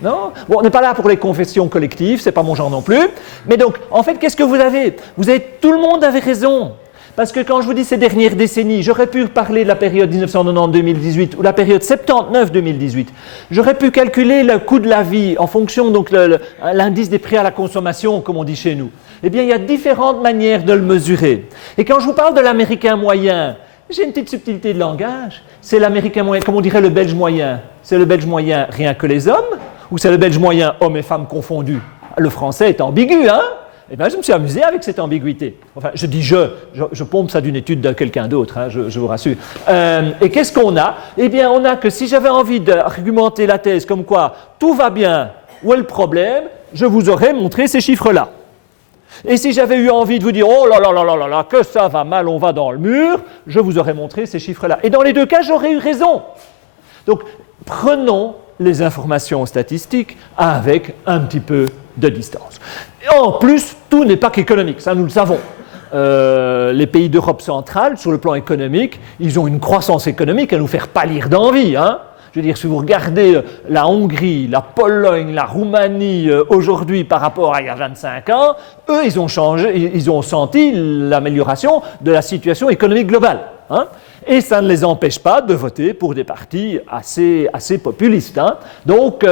Non? Bon, on n'est pas là pour les confessions collectives, c'est pas mon genre non plus. Mais donc, en fait, qu'est-ce que vous avez? Vous avez tout le monde avait raison. Parce que quand je vous dis ces dernières décennies, j'aurais pu parler de la période 1990-2018 ou la période 79-2018. J'aurais pu calculer le coût de la vie en fonction donc l'indice des prix à la consommation, comme on dit chez nous. Eh bien, il y a différentes manières de le mesurer. Et quand je vous parle de l'américain moyen, j'ai une petite subtilité de langage. C'est l'américain moyen, comme on dirait le belge moyen. C'est le belge moyen rien que les hommes, ou c'est le belge moyen hommes et femmes confondus? Le français est ambigu, hein? Eh bien, je me suis amusé avec cette ambiguïté. Enfin, je dis je pompe ça d'une étude de quelqu'un d'autre, hein, je vous rassure. Et qu'est-ce qu'on a? Eh bien, on a que si j'avais envie d'argumenter la thèse comme quoi tout va bien, où est le problème, je vous aurais montré ces chiffres-là. Et si j'avais eu envie de vous dire, oh là là là là là là, que ça va mal, on va dans le mur, je vous aurais montré ces chiffres-là. Et dans les deux cas, j'aurais eu raison. Donc, prenons les informations statistiques avec un petit peu de distance. Et en plus, tout n'est pas qu'économique, ça nous le savons. Les pays d'Europe centrale, sur le plan économique, ils ont une croissance économique à nous faire pâlir d'envie. Hein. Je veux dire, si vous regardez la Hongrie, la Pologne, la Roumanie aujourd'hui par rapport à il y a 25 ans, eux, ils ont senti l'amélioration de la situation économique globale. Hein. Et ça ne les empêche pas de voter pour des partis assez populistes. Hein. Donc,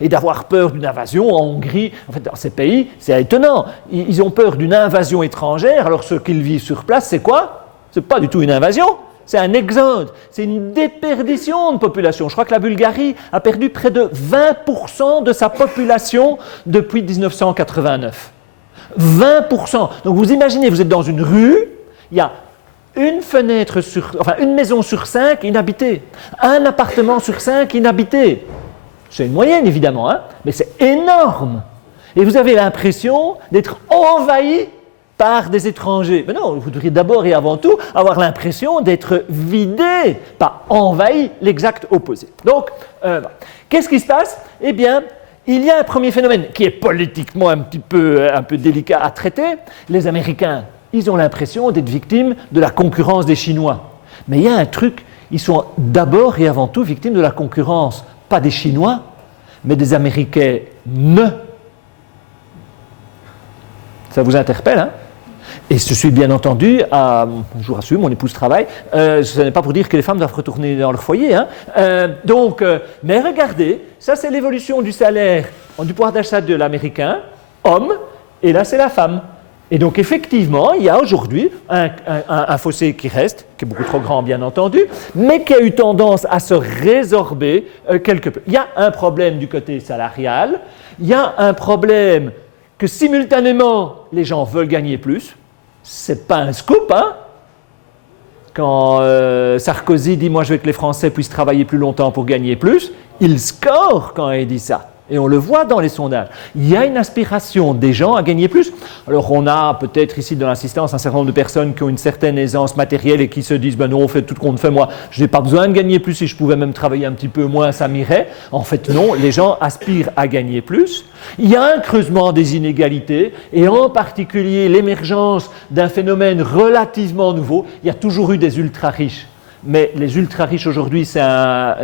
et d'avoir peur d'une invasion en Hongrie. En fait, dans ces pays, c'est étonnant. Ils ont peur d'une invasion étrangère, alors ce qu'ils vivent sur place, c'est quoi? C'est pas du tout une invasion. C'est un exode, c'est une déperdition de population. Je crois que la Bulgarie a perdu près de 20% de sa population depuis 1989. 20%. Donc vous imaginez, vous êtes dans une rue, il y a une maison sur 5 inhabitée, un appartement sur 5 inhabité. C'est une moyenne évidemment, hein, mais c'est énorme. Et vous avez l'impression d'être envahi par des étrangers. Mais non, vous devriez d'abord et avant tout avoir l'impression d'être vidé, pas envahi, l'exact opposé. Donc, qu'est-ce qui se passe? Eh bien, il y a un premier phénomène qui est politiquement un peu délicat à traiter. Les Américains, ils ont l'impression d'être victimes de la concurrence des Chinois. Mais il y a un truc, ils sont d'abord et avant tout victimes de la concurrence, pas des Chinois, mais des Américains. Ça vous interpelle, hein? Et je suis bien entendu, je vous rassure, mon épouse travaille, ce n'est pas pour dire que les femmes doivent retourner dans leur foyer. Hein. Mais regardez, ça c'est l'évolution du salaire, du pouvoir d'achat de l'américain, homme, et là c'est la femme. Et donc effectivement, il y a aujourd'hui un fossé qui reste, qui est beaucoup trop grand bien entendu, mais qui a eu tendance à se résorber quelque peu. Il y a un problème du côté salarial, il y a un problème que simultanément les gens veulent gagner plus. C'est pas un scoop, hein? Quand Sarkozy dit « moi je veux que les Français puissent travailler plus longtemps pour gagner plus », il score quand il dit ça. Et on le voit dans les sondages. Il y a une aspiration des gens à gagner plus. Alors on a peut-être ici dans l'assistance un certain nombre de personnes qui ont une certaine aisance matérielle et qui se disent ben non, on fait tout compte fait, moi je n'ai pas besoin de gagner plus, si je pouvais même travailler un petit peu moins, ça m'irait. En fait non, les gens aspirent à gagner plus. Il y a un creusement des inégalités et en particulier l'émergence d'un phénomène relativement nouveau. Il y a toujours eu des ultra-riches. Mais les ultra-riches aujourd'hui, il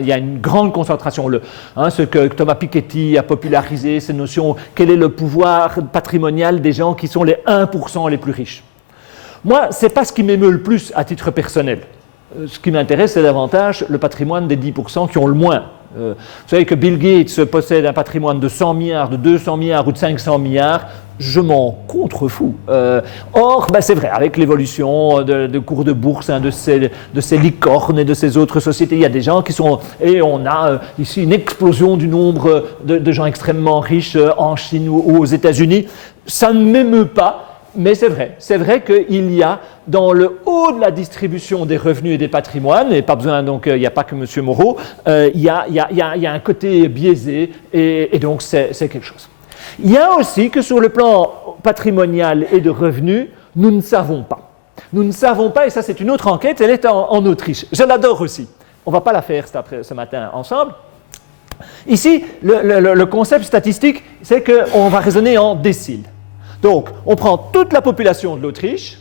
y a une grande concentration. Ce que Thomas Piketty a popularisé, ces notions, quel est le pouvoir patrimonial des gens qui sont les 1% les plus riches. Moi, ce n'est pas ce qui m'émeut le plus à titre personnel. Ce qui m'intéresse, c'est davantage le patrimoine des 10% qui ont le moins. Vous savez que Bill Gates possède un patrimoine de 100 milliards, de 200 milliards ou de 500 milliards. Je m'en contrefous. Or, c'est vrai, avec l'évolution de cours de bourse, de ces licornes et de ces autres sociétés, il y a des gens qui sont... Et on a ici une explosion du nombre de gens extrêmement riches en Chine ou aux États-Unis. Ça ne m'émeut pas. Mais c'est vrai qu'il y a dans le haut de la distribution des revenus et des patrimoines, et pas besoin, donc il n'y a pas que M. Moreau, il y a un côté biaisé, et donc c'est quelque chose. Il y a aussi que sur le plan patrimonial et de revenus, nous ne savons pas. Nous ne savons pas, et ça c'est une autre enquête, elle est en Autriche. Je l'adore aussi. On ne va pas la faire ce matin ensemble. Ici, le concept statistique, c'est qu'on va raisonner en déciles. Donc, on prend toute la population de l'Autriche,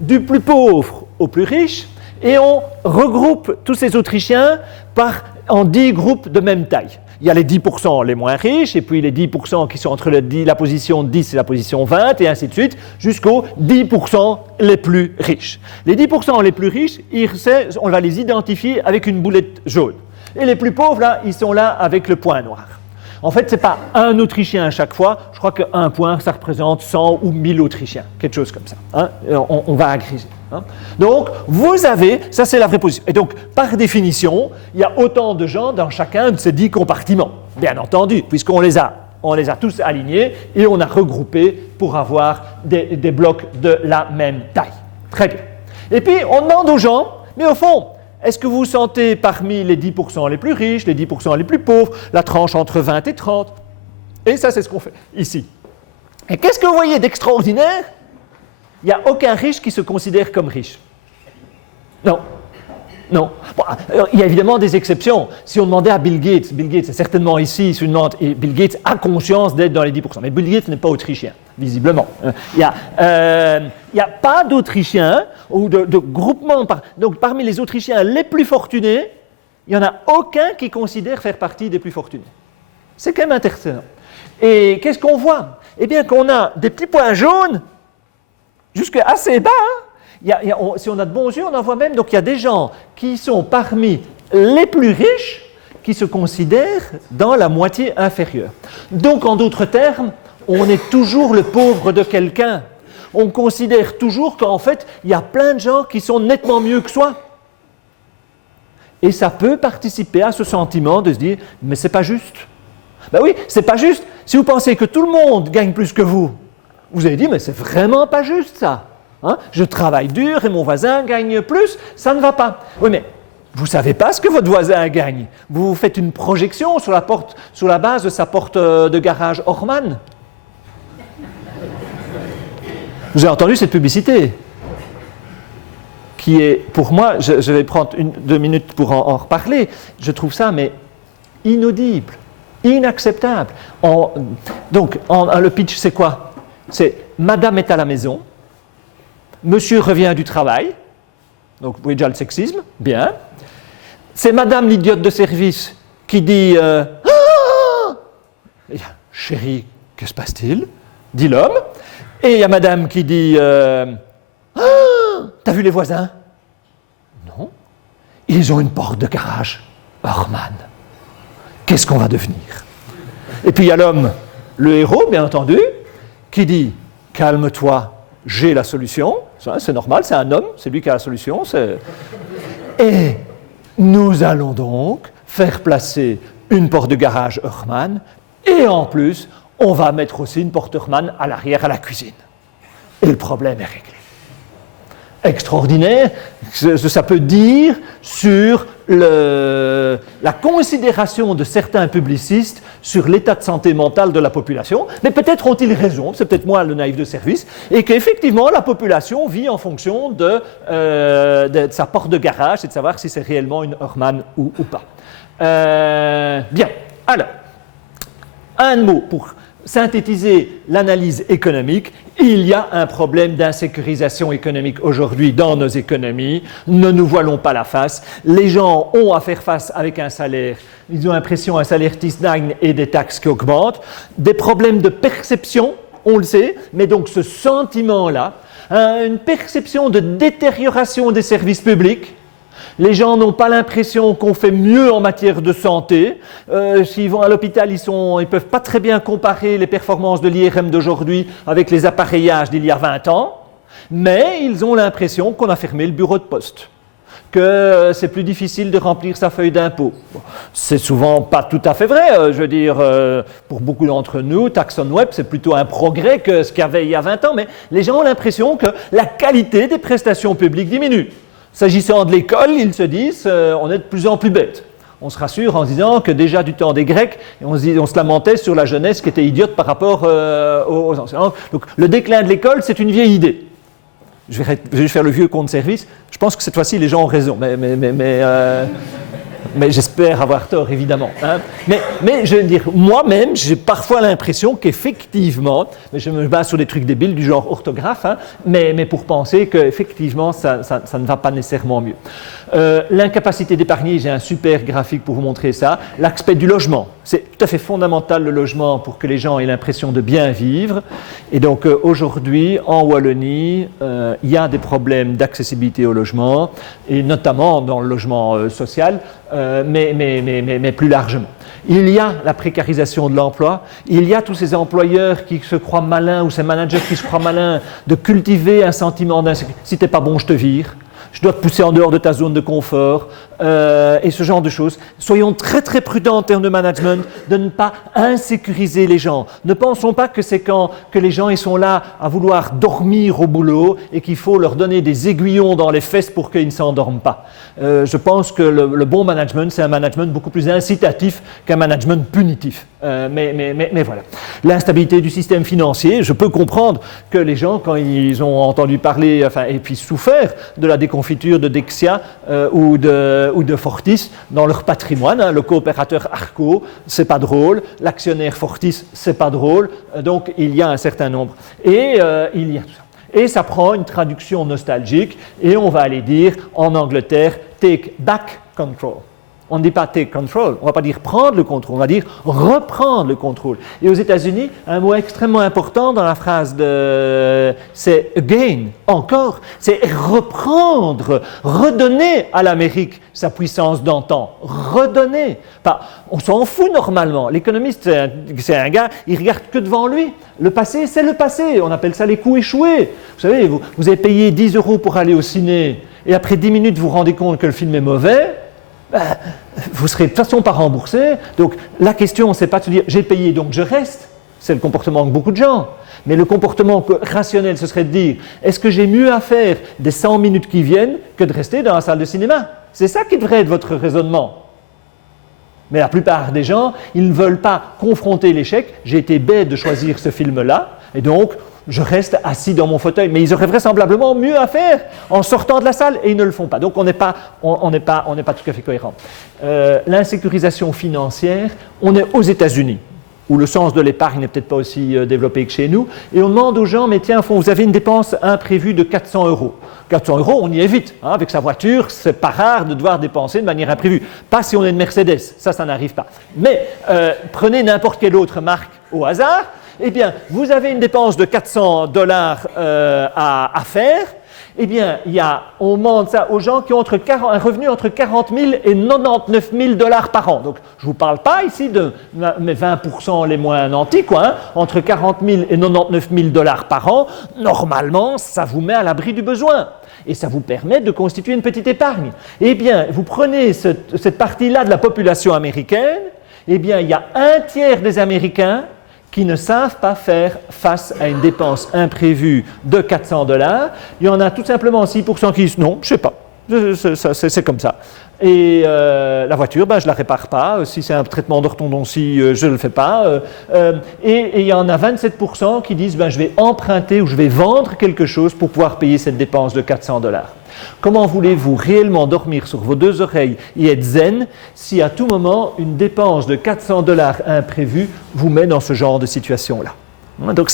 du plus pauvre au plus riche, et on regroupe tous ces Autrichiens en 10 groupes de même taille. Il y a les 10% les moins riches, et puis les 10% qui sont entre la position 10 et la position 20, et ainsi de suite, jusqu'aux 10% les plus riches. Les 10% les plus riches, on va les identifier avec une boulette jaune. Et les plus pauvres, là, ils sont là avec le point noir. En fait, ce n'est pas un Autrichien à chaque fois. Je crois qu'un point, ça représente 100 ou 1000 Autrichiens, quelque chose comme ça. Hein. On va agréger. Hein. Donc, vous avez, ça c'est la vraie position. Et donc, par définition, il y a autant de gens dans chacun de ces 10 compartiments, bien entendu, puisqu'on les a tous alignés et on a regroupé pour avoir des blocs de la même taille. Très bien. Et puis, on demande aux gens, mais au fond, est-ce que vous vous sentez parmi les 10% les plus riches, les 10% les plus pauvres, la tranche entre 20 et 30? Et ça, c'est ce qu'on fait ici. Et qu'est-ce que vous voyez d'extraordinaire? Il n'y a aucun riche qui se considère comme riche. Non. Non. Bon, il y a évidemment des exceptions. Si on demandait à Bill Gates est certainement ici, et Bill Gates a conscience d'être dans les 10%. Mais Bill Gates n'est pas autrichien, visiblement. Il n'y a pas d'Autrichiens ou de groupement. Donc parmi les Autrichiens les plus fortunés, il n'y en a aucun qui considère faire partie des plus fortunés. C'est quand même intéressant. Et qu'est-ce qu'on voit? Eh bien qu'on a des petits points jaunes jusqu'à assez bas. Si on a de bons yeux, on en voit même. Donc il y a des gens qui sont parmi les plus riches qui se considèrent dans la moitié inférieure. Donc en d'autres termes, on est toujours le pauvre de quelqu'un. On considère toujours qu'en fait, il y a plein de gens qui sont nettement mieux que soi. Et ça peut participer à ce sentiment de se dire « mais c'est pas juste ». Ben oui, c'est pas juste. Si vous pensez que tout le monde gagne plus que vous, vous avez dit « mais c'est vraiment pas juste ça ». Hein? Je travaille dur et mon voisin gagne plus, ça ne va pas. Oui, mais vous ne savez pas ce que votre voisin gagne. Vous faites une projection sur la base de sa porte de garage Orman. Vous avez entendu cette publicité qui est, pour moi, je vais prendre 2 minutes pour en reparler, je trouve ça mais inaudible, inacceptable. Donc, le pitch, c'est quoi? C'est « Madame est à la maison ». Monsieur revient du travail, donc vous voyez déjà le sexisme, bien. C'est Madame l'idiote de service qui dit chérie, que se passe-t-il? Dit l'homme. Et il y a Madame qui dit t'as vu les voisins? Non. Ils ont une porte de garage. Orman. Qu'est-ce qu'on va devenir? Et puis il y a l'homme, le héros, bien entendu, qui dit calme-toi. J'ai la solution, c'est normal, c'est un homme, c'est lui qui a la solution. Et nous allons donc faire placer une porte de garage Orman et en plus, on va mettre aussi une porte Orman à l'arrière à la cuisine. Et le problème est réglé. Extraordinaire, ça peut dire sur la considération de certains publicistes sur l'état de santé mentale de la population, mais peut-être ont-ils raison, c'est peut-être moi le naïf de service, et qu'effectivement la population vit en fonction de sa porte de garage et de savoir si c'est réellement une Orman ou pas. Bien, alors, un mot pour synthétiser l'analyse économique. Il y a un problème d'insécurisation économique aujourd'hui dans nos économies. Ne nous voilons pas la face. Les gens ont à faire face avec un salaire. Ils ont l'impression un salaire qui stagne et des taxes qui augmentent. Des problèmes de perception, on le sait, mais donc ce sentiment-là, une perception de détérioration des services publics, Les gens n'ont pas l'impression qu'on fait mieux en matière de santé. S'ils vont à l'hôpital, ils ne peuvent pas très bien comparer les performances de l'IRM d'aujourd'hui avec les appareillages d'il y a 20 ans, mais ils ont l'impression qu'on a fermé le bureau de poste, que c'est plus difficile de remplir sa feuille d'impôt. C'est souvent pas tout à fait vrai. Je veux dire, pour beaucoup d'entre nous, Taxon Web, c'est plutôt un progrès que ce qu'il y avait il y a 20 ans, mais les gens ont l'impression que la qualité des prestations publiques diminue. S'agissant de l'école, ils se disent on est de plus en plus bête. On se rassure en se disant que déjà du temps des Grecs, on se lamentait sur la jeunesse qui était idiote par rapport aux anciens. Donc le déclin de l'école, c'est une vieille idée. Je vais faire le vieux compte service. Je pense que cette fois-ci, les gens ont raison. Mais j'espère avoir tort, évidemment. Hein. Mais je veux dire, moi-même, j'ai parfois l'impression qu'effectivement, je me base sur des trucs débiles du genre orthographe, hein, mais pour penser qu'effectivement, ça ne va pas nécessairement mieux. L'incapacité d'épargner, j'ai un super graphique pour vous montrer ça. L'aspect du logement, c'est tout à fait fondamental le logement pour que les gens aient l'impression de bien vivre. Et donc aujourd'hui, en Wallonie, il y a des problèmes d'accessibilité au logement, et notamment dans le logement social, mais plus largement. Il y a la précarisation de l'emploi, il y a tous ces employeurs qui se croient malins ou ces managers qui se croient malins de cultiver un sentiment d'insécurité. Si t'es pas bon, je te vire. Je dois te pousser en dehors de ta zone de confort, et ce genre de choses. Soyons très très prudents en termes de management, de ne pas insécuriser les gens. Ne pensons pas que c'est quand que les gens ils sont là à vouloir dormir au boulot et qu'il faut leur donner des aiguillons dans les fesses pour qu'ils ne s'endorment pas. Je pense que le bon management, c'est un management beaucoup plus incitatif qu'un management punitif. Mais voilà. L'instabilité du système financier, je peux comprendre que les gens, quand ils ont entendu parler, et puis souffert de la déconfiture de Dexia ou de Fortis dans leur patrimoine, hein, le coopérateur Arco, c'est pas drôle, l'actionnaire Fortis, c'est pas drôle, donc il y a un certain nombre. Et il y a tout ça. Et ça prend une traduction nostalgique, et on va aller dire en Angleterre « take back control ». On ne dit pas take control, on ne va pas dire prendre le contrôle, on va dire reprendre le contrôle. Et aux États-Unis, un mot extrêmement important dans la phrase c'est again, encore, c'est reprendre, redonner à l'Amérique sa puissance d'antan, redonner. On s'en fout normalement. L'économiste, c'est un gars, il regarde que devant lui. Le passé, c'est le passé. On appelle ça les coups échoués. Vous savez, vous avez payé 10 € pour aller au ciné, et après 10 minutes, vous vous rendez compte que le film est mauvais. Vous serez de toute façon pas remboursé. Donc la question, c'est pas de se dire j'ai payé donc je reste. C'est le comportement de beaucoup de gens. Mais le comportement rationnel, ce serait de dire est-ce que j'ai mieux à faire des 100 minutes qui viennent que de rester dans la salle de cinéma? C'est ça qui devrait être votre raisonnement. Mais la plupart des gens, ils ne veulent pas confronter l'échec. J'ai été bête de choisir ce film-là, et donc je reste assis dans mon fauteuil. Mais ils auraient vraisemblablement mieux à faire en sortant de la salle, et ils ne le font pas. Donc on n'est pas tout à fait cohérent. L'insécurisation financière, on est aux États-Unis, où le sens de l'épargne n'est peut-être pas aussi développé que chez nous, et on demande aux gens, mais tiens, vous avez une dépense imprévue de 400 €. 400 €, on y est vite. Hein, avec sa voiture, c'est pas rare de devoir dépenser de manière imprévue. Pas si on est une Mercedes, ça n'arrive pas. Mais prenez n'importe quelle autre marque au hasard, eh bien, vous avez une dépense de 400 $ à faire. Eh bien, on demande ça aux gens qui ont un revenu entre 40 000 et 99 000 $ par an. Donc, je ne vous parle pas ici de mes 20% les moins nantis, quoi. Hein. Entre 40 000 et 99 000 $ par an, normalement, ça vous met à l'abri du besoin. Et ça vous permet de constituer une petite épargne. Eh bien, vous prenez cette partie-là de la population américaine, eh bien, il y a un tiers des Américains qui ne savent pas faire face à une dépense imprévue de 400 $. Il y en a tout simplement 6% qui disent non, je ne sais pas, c'est comme ça. Et la voiture, je ne la répare pas. Si c'est un traitement d'orthodontie, je ne le fais pas. Et il y en a 27% qui disent je vais emprunter ou je vais vendre quelque chose pour pouvoir payer cette dépense de 400 $. Comment voulez-vous réellement dormir sur vos deux oreilles et être zen si à tout moment une dépense de 400 $ imprévue vous met dans ce genre de situation-là? Donc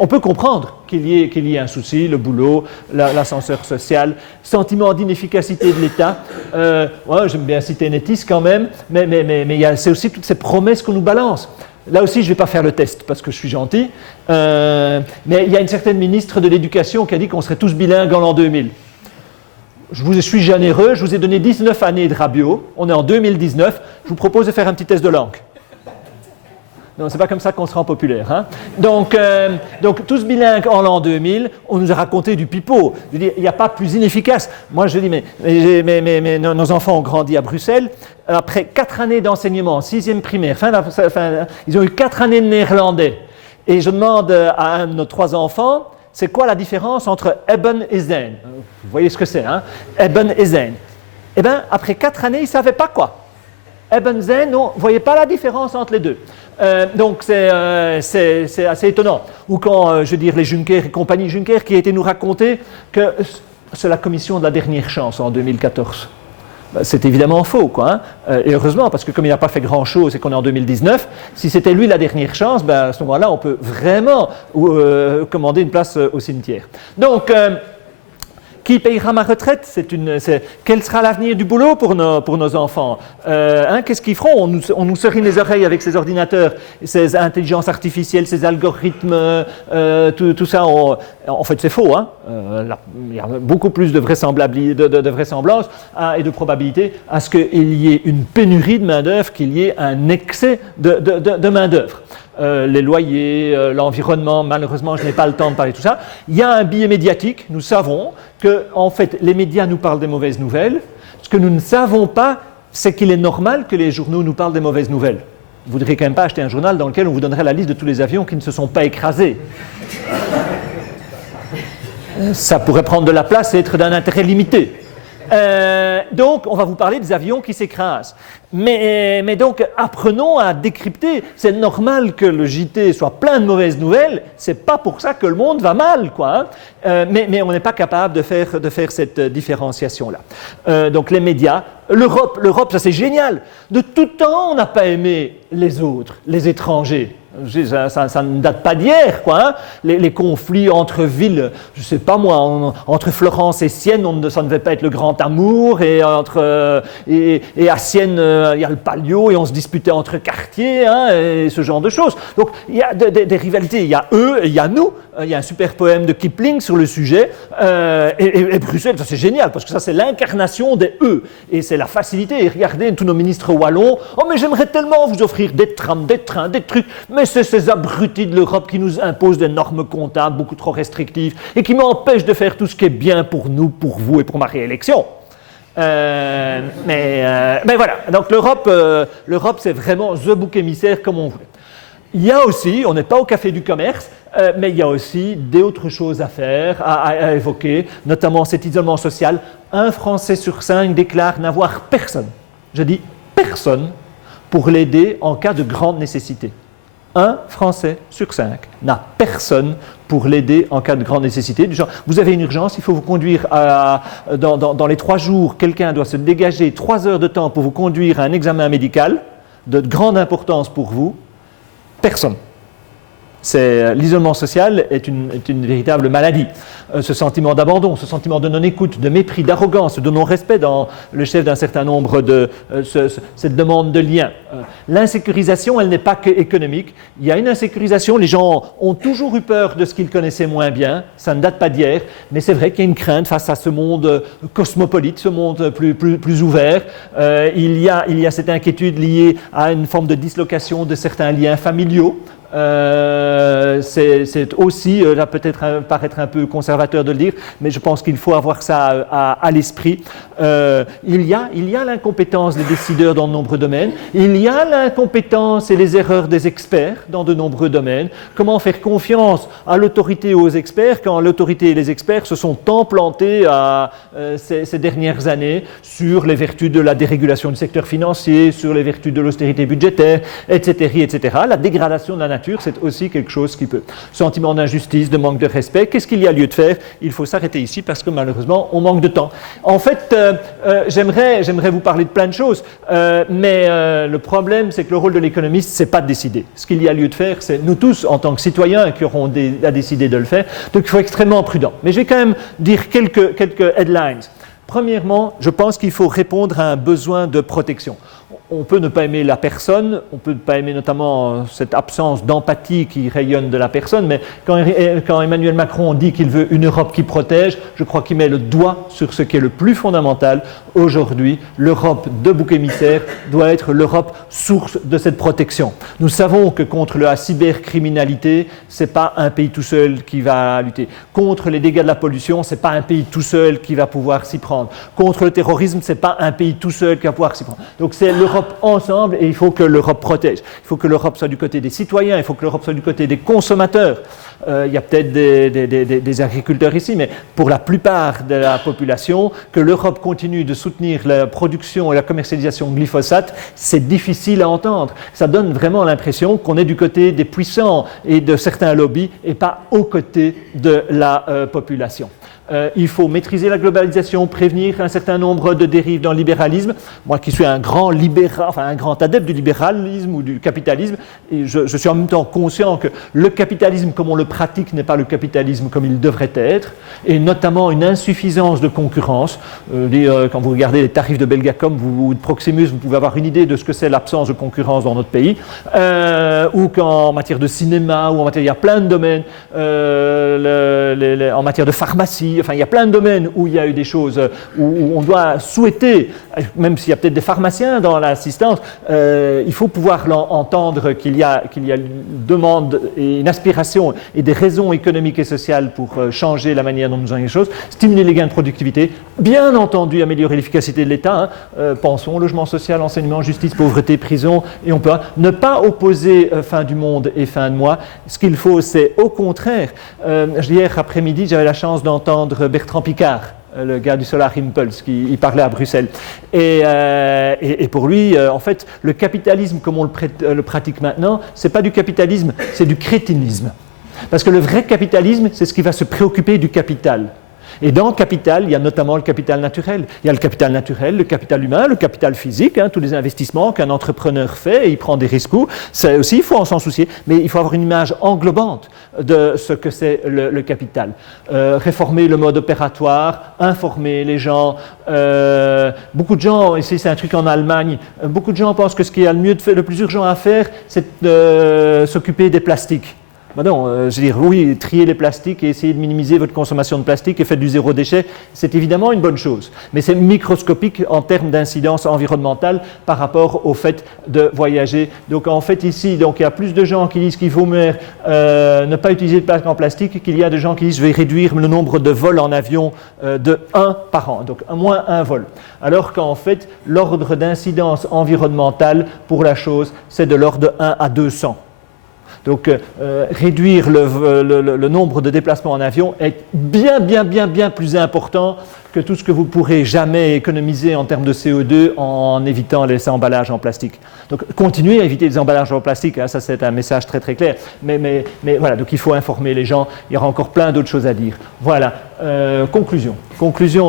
on peut comprendre qu'il y ait un souci, le boulot, l'ascenseur social, sentiment d'inefficacité de l'État. J'aime bien citer Nettis quand même, mais c'est aussi toutes ces promesses qu'on nous balance. Là aussi, je ne vais pas faire le test parce que je suis gentil, mais il y a une certaine ministre de l'Éducation qui a dit qu'on serait tous bilingues en l'an 2000. je vous suis généreux, je vous ai donné 19 années de Rabiot, on est en 2019, je vous propose de faire un petit test de langue. Non, c'est pas comme ça qu'on se rend populaire. Hein. Donc, tous bilingues en l'an 2000, on nous a raconté du pipeau. Je dis, il n'y a pas plus inefficace. Moi, je dis, mais nos enfants ont grandi à Bruxelles. Après 4 années d'enseignement, 6e primaire, ils ont eu 4 années de néerlandais. Et je demande à un de nos 3 enfants, c'est quoi la différence entre Eben et Zijn? Vous voyez ce que c'est, hein? Eben et Zijn. Eh bien, après 4 années, ils ne savaient pas quoi. Eben, Zijn, non, vous ne voyez pas la différence entre les deux. Donc c'est assez étonnant. Ou quand, je veux dire, les Juncker et compagnie Juncker qui a été nous raconter que c'est la commission de la dernière chance en 2014. C'est évidemment faux, quoi. Hein. Et heureusement, parce que comme il n'a pas fait grand-chose et qu'on est en 2019, si c'était lui la dernière chance, à ce moment-là, on peut vraiment commander une place au cimetière. Donc, qui payera ma retraite? Quel sera l'avenir du boulot pour nos enfants? Qu'est-ce qu'ils feront? On nous serine les oreilles avec ces ordinateurs, ces intelligences artificielles, ces algorithmes, tout ça. En fait, c'est faux. Hein. Il y a beaucoup plus de vraisemblance et de probabilité à ce qu'il y ait une pénurie de main-d'œuvre qu'il y ait un excès de main-d'œuvre. Les loyers, l'environnement, malheureusement, je n'ai pas le temps de parler de tout ça. Il y a un biais médiatique. Nous savons que, en fait, les médias nous parlent des mauvaises nouvelles. Ce que nous ne savons pas, c'est qu'il est normal que les journaux nous parlent des mauvaises nouvelles. Vous ne voudrez quand même pas acheter un journal dans lequel on vous donnerait la liste de tous les avions qui ne se sont pas écrasés. Ça pourrait prendre de la place et être d'un intérêt limité. Donc, on va vous parler des avions qui s'écrasent. Mais donc, apprenons à décrypter. C'est normal que le JT soit plein de mauvaises nouvelles. C'est pas pour ça que le monde va mal, quoi. Hein. Mais on n'est pas capable de faire cette différenciation-là. Donc, les médias, l'Europe, ça c'est génial. De tout temps, on n'a pas aimé les autres, les étrangers. Ça ne date pas d'hier, quoi. Hein. Les conflits entre villes, je ne sais pas moi, entre Florence et Sienne, ça ne devait pas être le grand amour, et à Sienne, il y a le palio, et on se disputait entre quartiers, hein, et ce genre de choses. Donc, il y a des rivalités. Il y a eux et il y a nous. Il y a un super poème de Kipling sur le sujet. Et Bruxelles, ça c'est génial, parce que ça c'est l'incarnation des eux. Et c'est la facilité. Et regardez tous nos ministres wallons. Oh, mais j'aimerais tellement vous offrir des trams, des trains, des trucs. Mais c'est ces abrutis de l'Europe qui nous imposent des normes comptables beaucoup trop restrictives et qui m'empêchent de faire tout ce qui est bien pour nous, pour vous et pour ma réélection. Mais voilà. Donc l'Europe, c'est vraiment the bouc émissaire comme on voulait. Il y a aussi, on n'est pas au café du commerce, mais il y a aussi d'autres choses à faire, à évoquer, notamment cet isolement social. 1 Français sur 5 déclare n'avoir personne, je dis personne, pour l'aider en cas de grande nécessité. 1 Français sur 5 n'a personne pour l'aider en cas de grande nécessité. Du genre, vous avez une urgence, il faut vous conduire dans les 3 jours, quelqu'un doit se dégager 3 heures de temps pour vous conduire à un examen médical de grande importance pour vous. Personne. L'isolement social est une véritable maladie. Ce sentiment d'abandon, ce sentiment de non-écoute, de mépris, d'arrogance, de non-respect dans le chef d'un certain nombre cette demande de lien. L'insécurisation, elle n'est pas qu'économique. Il y a une insécurisation, les gens ont toujours eu peur de ce qu'ils connaissaient moins bien, ça ne date pas d'hier, mais c'est vrai qu'il y a une crainte face à ce monde cosmopolite, ce monde plus ouvert. Il y a cette inquiétude liée à une forme de dislocation de certains liens familiaux. C'est aussi, là peut-être paraître un peu conservateur de le dire, mais je pense qu'il faut avoir ça à l'esprit. Il y a l'incompétence des décideurs dans de nombreux domaines, il y a l'incompétence et les erreurs des experts dans de nombreux domaines. Comment faire confiance à l'autorité et aux experts quand l'autorité et les experts se sont tant plantés ces dernières années sur les vertus de la dérégulation du secteur financier, sur les vertus de l'austérité budgétaire, etc. La dégradation de la nature, c'est aussi quelque chose qui peut. Sentiment d'injustice, de manque de respect. Qu'est-ce qu'il y a lieu de faire? Il faut s'arrêter ici parce que malheureusement, on manque de temps. En fait, j'aimerais vous parler de plein de choses, mais le problème, c'est que le rôle de l'économiste, c'est pas de décider. Ce qu'il y a lieu de faire, c'est nous tous, en tant que citoyens, qui aurons à décider de le faire. Donc, il faut être extrêmement prudent. Mais je vais quand même dire quelques headlines. Premièrement, je pense qu'il faut répondre à un besoin de protection. On peut ne pas aimer la personne, on peut ne pas aimer notamment cette absence d'empathie qui rayonne de la personne, mais quand Emmanuel Macron dit qu'il veut une Europe qui protège, je crois qu'il met le doigt sur ce qui est le plus fondamental. Aujourd'hui, l'Europe de bouc émissaire doit être l'Europe source de cette protection. Nous savons que contre la cybercriminalité, ce n'est pas un pays tout seul qui va lutter. Contre les dégâts de la pollution, ce n'est pas un pays tout seul qui va pouvoir s'y prendre. Contre le terrorisme, ce n'est pas un pays tout seul qui va pouvoir s'y prendre. Donc c'est l'Europe ensemble et il faut que l'Europe protège. Il faut que l'Europe soit du côté des citoyens, il faut que l'Europe soit du côté des consommateurs. Il y a peut-être des agriculteurs ici, mais pour la plupart de la population, que l'Europe continue de soutenir la production et la commercialisation de glyphosate, c'est difficile à entendre. Ça donne vraiment l'impression qu'on est du côté des puissants et de certains lobbies et pas aux côtés de la population. Il faut maîtriser la globalisation, prévenir un certain nombre de dérives dans le libéralisme. Moi qui suis un grand adepte du libéralisme ou du capitalisme, et je suis en même temps conscient que le capitalisme comme on le pratique n'est pas le capitalisme comme il devrait être, et notamment une insuffisance de concurrence. Quand vous regardez les tarifs de Belgacom ou de Proximus, vous pouvez avoir une idée de ce que c'est l'absence de concurrence dans notre pays, ou qu'en matière de cinéma, ou en matière, il y a plein de domaines, en matière de pharmacie, enfin, il y a plein de domaines où il y a eu des choses où on doit souhaiter, même s'il y a peut-être des pharmaciens dans l'assistance, il faut pouvoir entendre qu'il y a une demande et une aspiration et des raisons économiques et sociales pour changer la manière dont nous faisons les choses, stimuler les gains de productivité, bien entendu améliorer l'efficacité de l'État, pensons logement social, enseignement, justice, pauvreté, prison, et on peut ne pas opposer fin du monde et fin de mois. Ce qu'il faut, c'est au contraire, hier après-midi, j'avais la chance d'entendre Bertrand Piccard, le gars du Solar Impulse, qui parlait à Bruxelles. Et pour lui, en fait, le capitalisme, comme on le pratique maintenant, ce n'est pas du capitalisme, c'est du crétinisme. Parce que le vrai capitalisme, c'est ce qui va se préoccuper du capital. Et dans le capital, il y a notamment le capital naturel. Il y a le capital naturel, le capital humain, le capital physique, tous les investissements qu'un entrepreneur fait et il prend des risques. Ça aussi, il faut s'en soucier, mais il faut avoir une image englobante de ce que c'est le capital. Réformer le mode opératoire, informer les gens. Beaucoup de gens, ici c'est un truc en Allemagne, beaucoup de gens pensent que ce qui est le plus urgent à faire, c'est de s'occuper des plastiques. Ben non, je veux dire, oui, trier les plastiques et essayer de minimiser votre consommation de plastique et faire du zéro déchet, c'est évidemment une bonne chose. Mais c'est microscopique en termes d'incidence environnementale par rapport au fait de voyager. Donc en fait ici, donc, il y a plus de gens qui disent qu'il faut mieux ne pas utiliser de plastique en plastique qu'il y a de gens qui disent je vais réduire le nombre de vols en avion de 1 par an, donc moins un vol. Alors qu'en fait, l'ordre d'incidence environnementale pour la chose, c'est de l'ordre de 1 à 200. Donc, réduire le nombre de déplacements en avion est bien plus important que tout ce que vous pourrez jamais économiser en termes de CO2 en évitant les emballages en plastique. Donc, continuez à éviter les emballages en plastique, ça c'est un message très clair. Mais voilà, donc il faut informer les gens, il y aura encore plein d'autres choses à dire. Voilà, conclusion.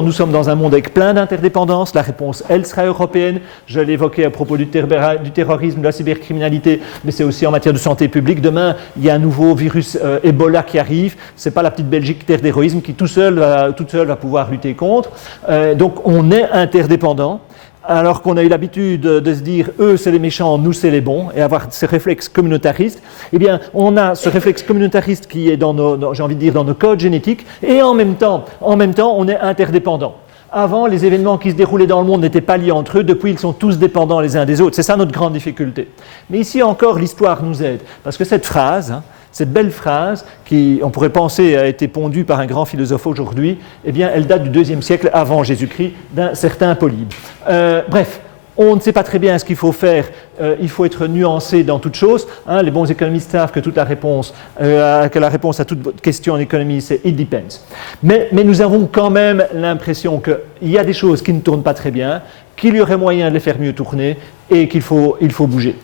Nous sommes dans un monde avec plein d'interdépendances, la réponse, elle, sera européenne. Je l'évoquais à propos du terrorisme, de la cybercriminalité, mais c'est aussi en matière de santé publique. Demain, il y a un nouveau virus Ebola qui arrive, ce n'est pas la petite Belgique terre d'héroïsme qui toute seule va pouvoir lutter contre. Donc on est interdépendants, alors qu'on a eu l'habitude de se dire eux c'est les méchants, nous c'est les bons, et avoir ce réflexe communautariste. Eh bien, on a ce réflexe communautariste qui est dans nos codes génétiques, et en même temps, on est interdépendants. Avant, les événements qui se déroulaient dans le monde n'étaient pas liés entre eux, depuis ils sont tous dépendants les uns des autres. C'est ça notre grande difficulté. Mais ici encore, l'histoire nous aide, parce que cette phrase, cette belle phrase, qui, on pourrait penser, a été pondue par un grand philosophe aujourd'hui, eh bien, elle date du IIe siècle avant Jésus-Christ, d'un certain Polybe. Bref, on ne sait pas très bien ce qu'il faut faire, il faut être nuancé dans toute chose. Les bons économistes savent que la réponse à toute question en économie, c'est « it depends ». Mais nous avons quand même l'impression qu'il y a des choses qui ne tournent pas très bien, qu'il y aurait moyen de les faire mieux tourner et qu'il faut bouger.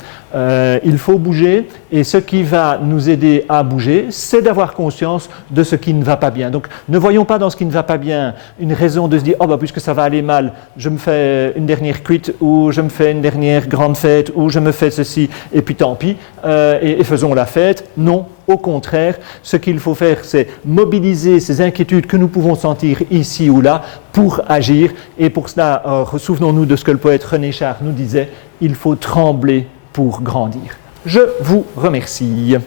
Il faut bouger, et ce qui va nous aider à bouger, c'est d'avoir conscience de ce qui ne va pas bien. Donc ne voyons pas dans ce qui ne va pas bien une raison de se dire « oh bah puisque ça va aller mal, je me fais une dernière cuite, ou je me fais une dernière grande fête, ou je me fais ceci, et puis tant pis, et faisons la fête ». Non, Au contraire, ce qu'il faut faire, c'est mobiliser ces inquiétudes que nous pouvons sentir ici ou là pour agir. Et pour cela, souvenons-nous de ce que le poète René Char nous disait, il faut trembler pour grandir. Je vous remercie.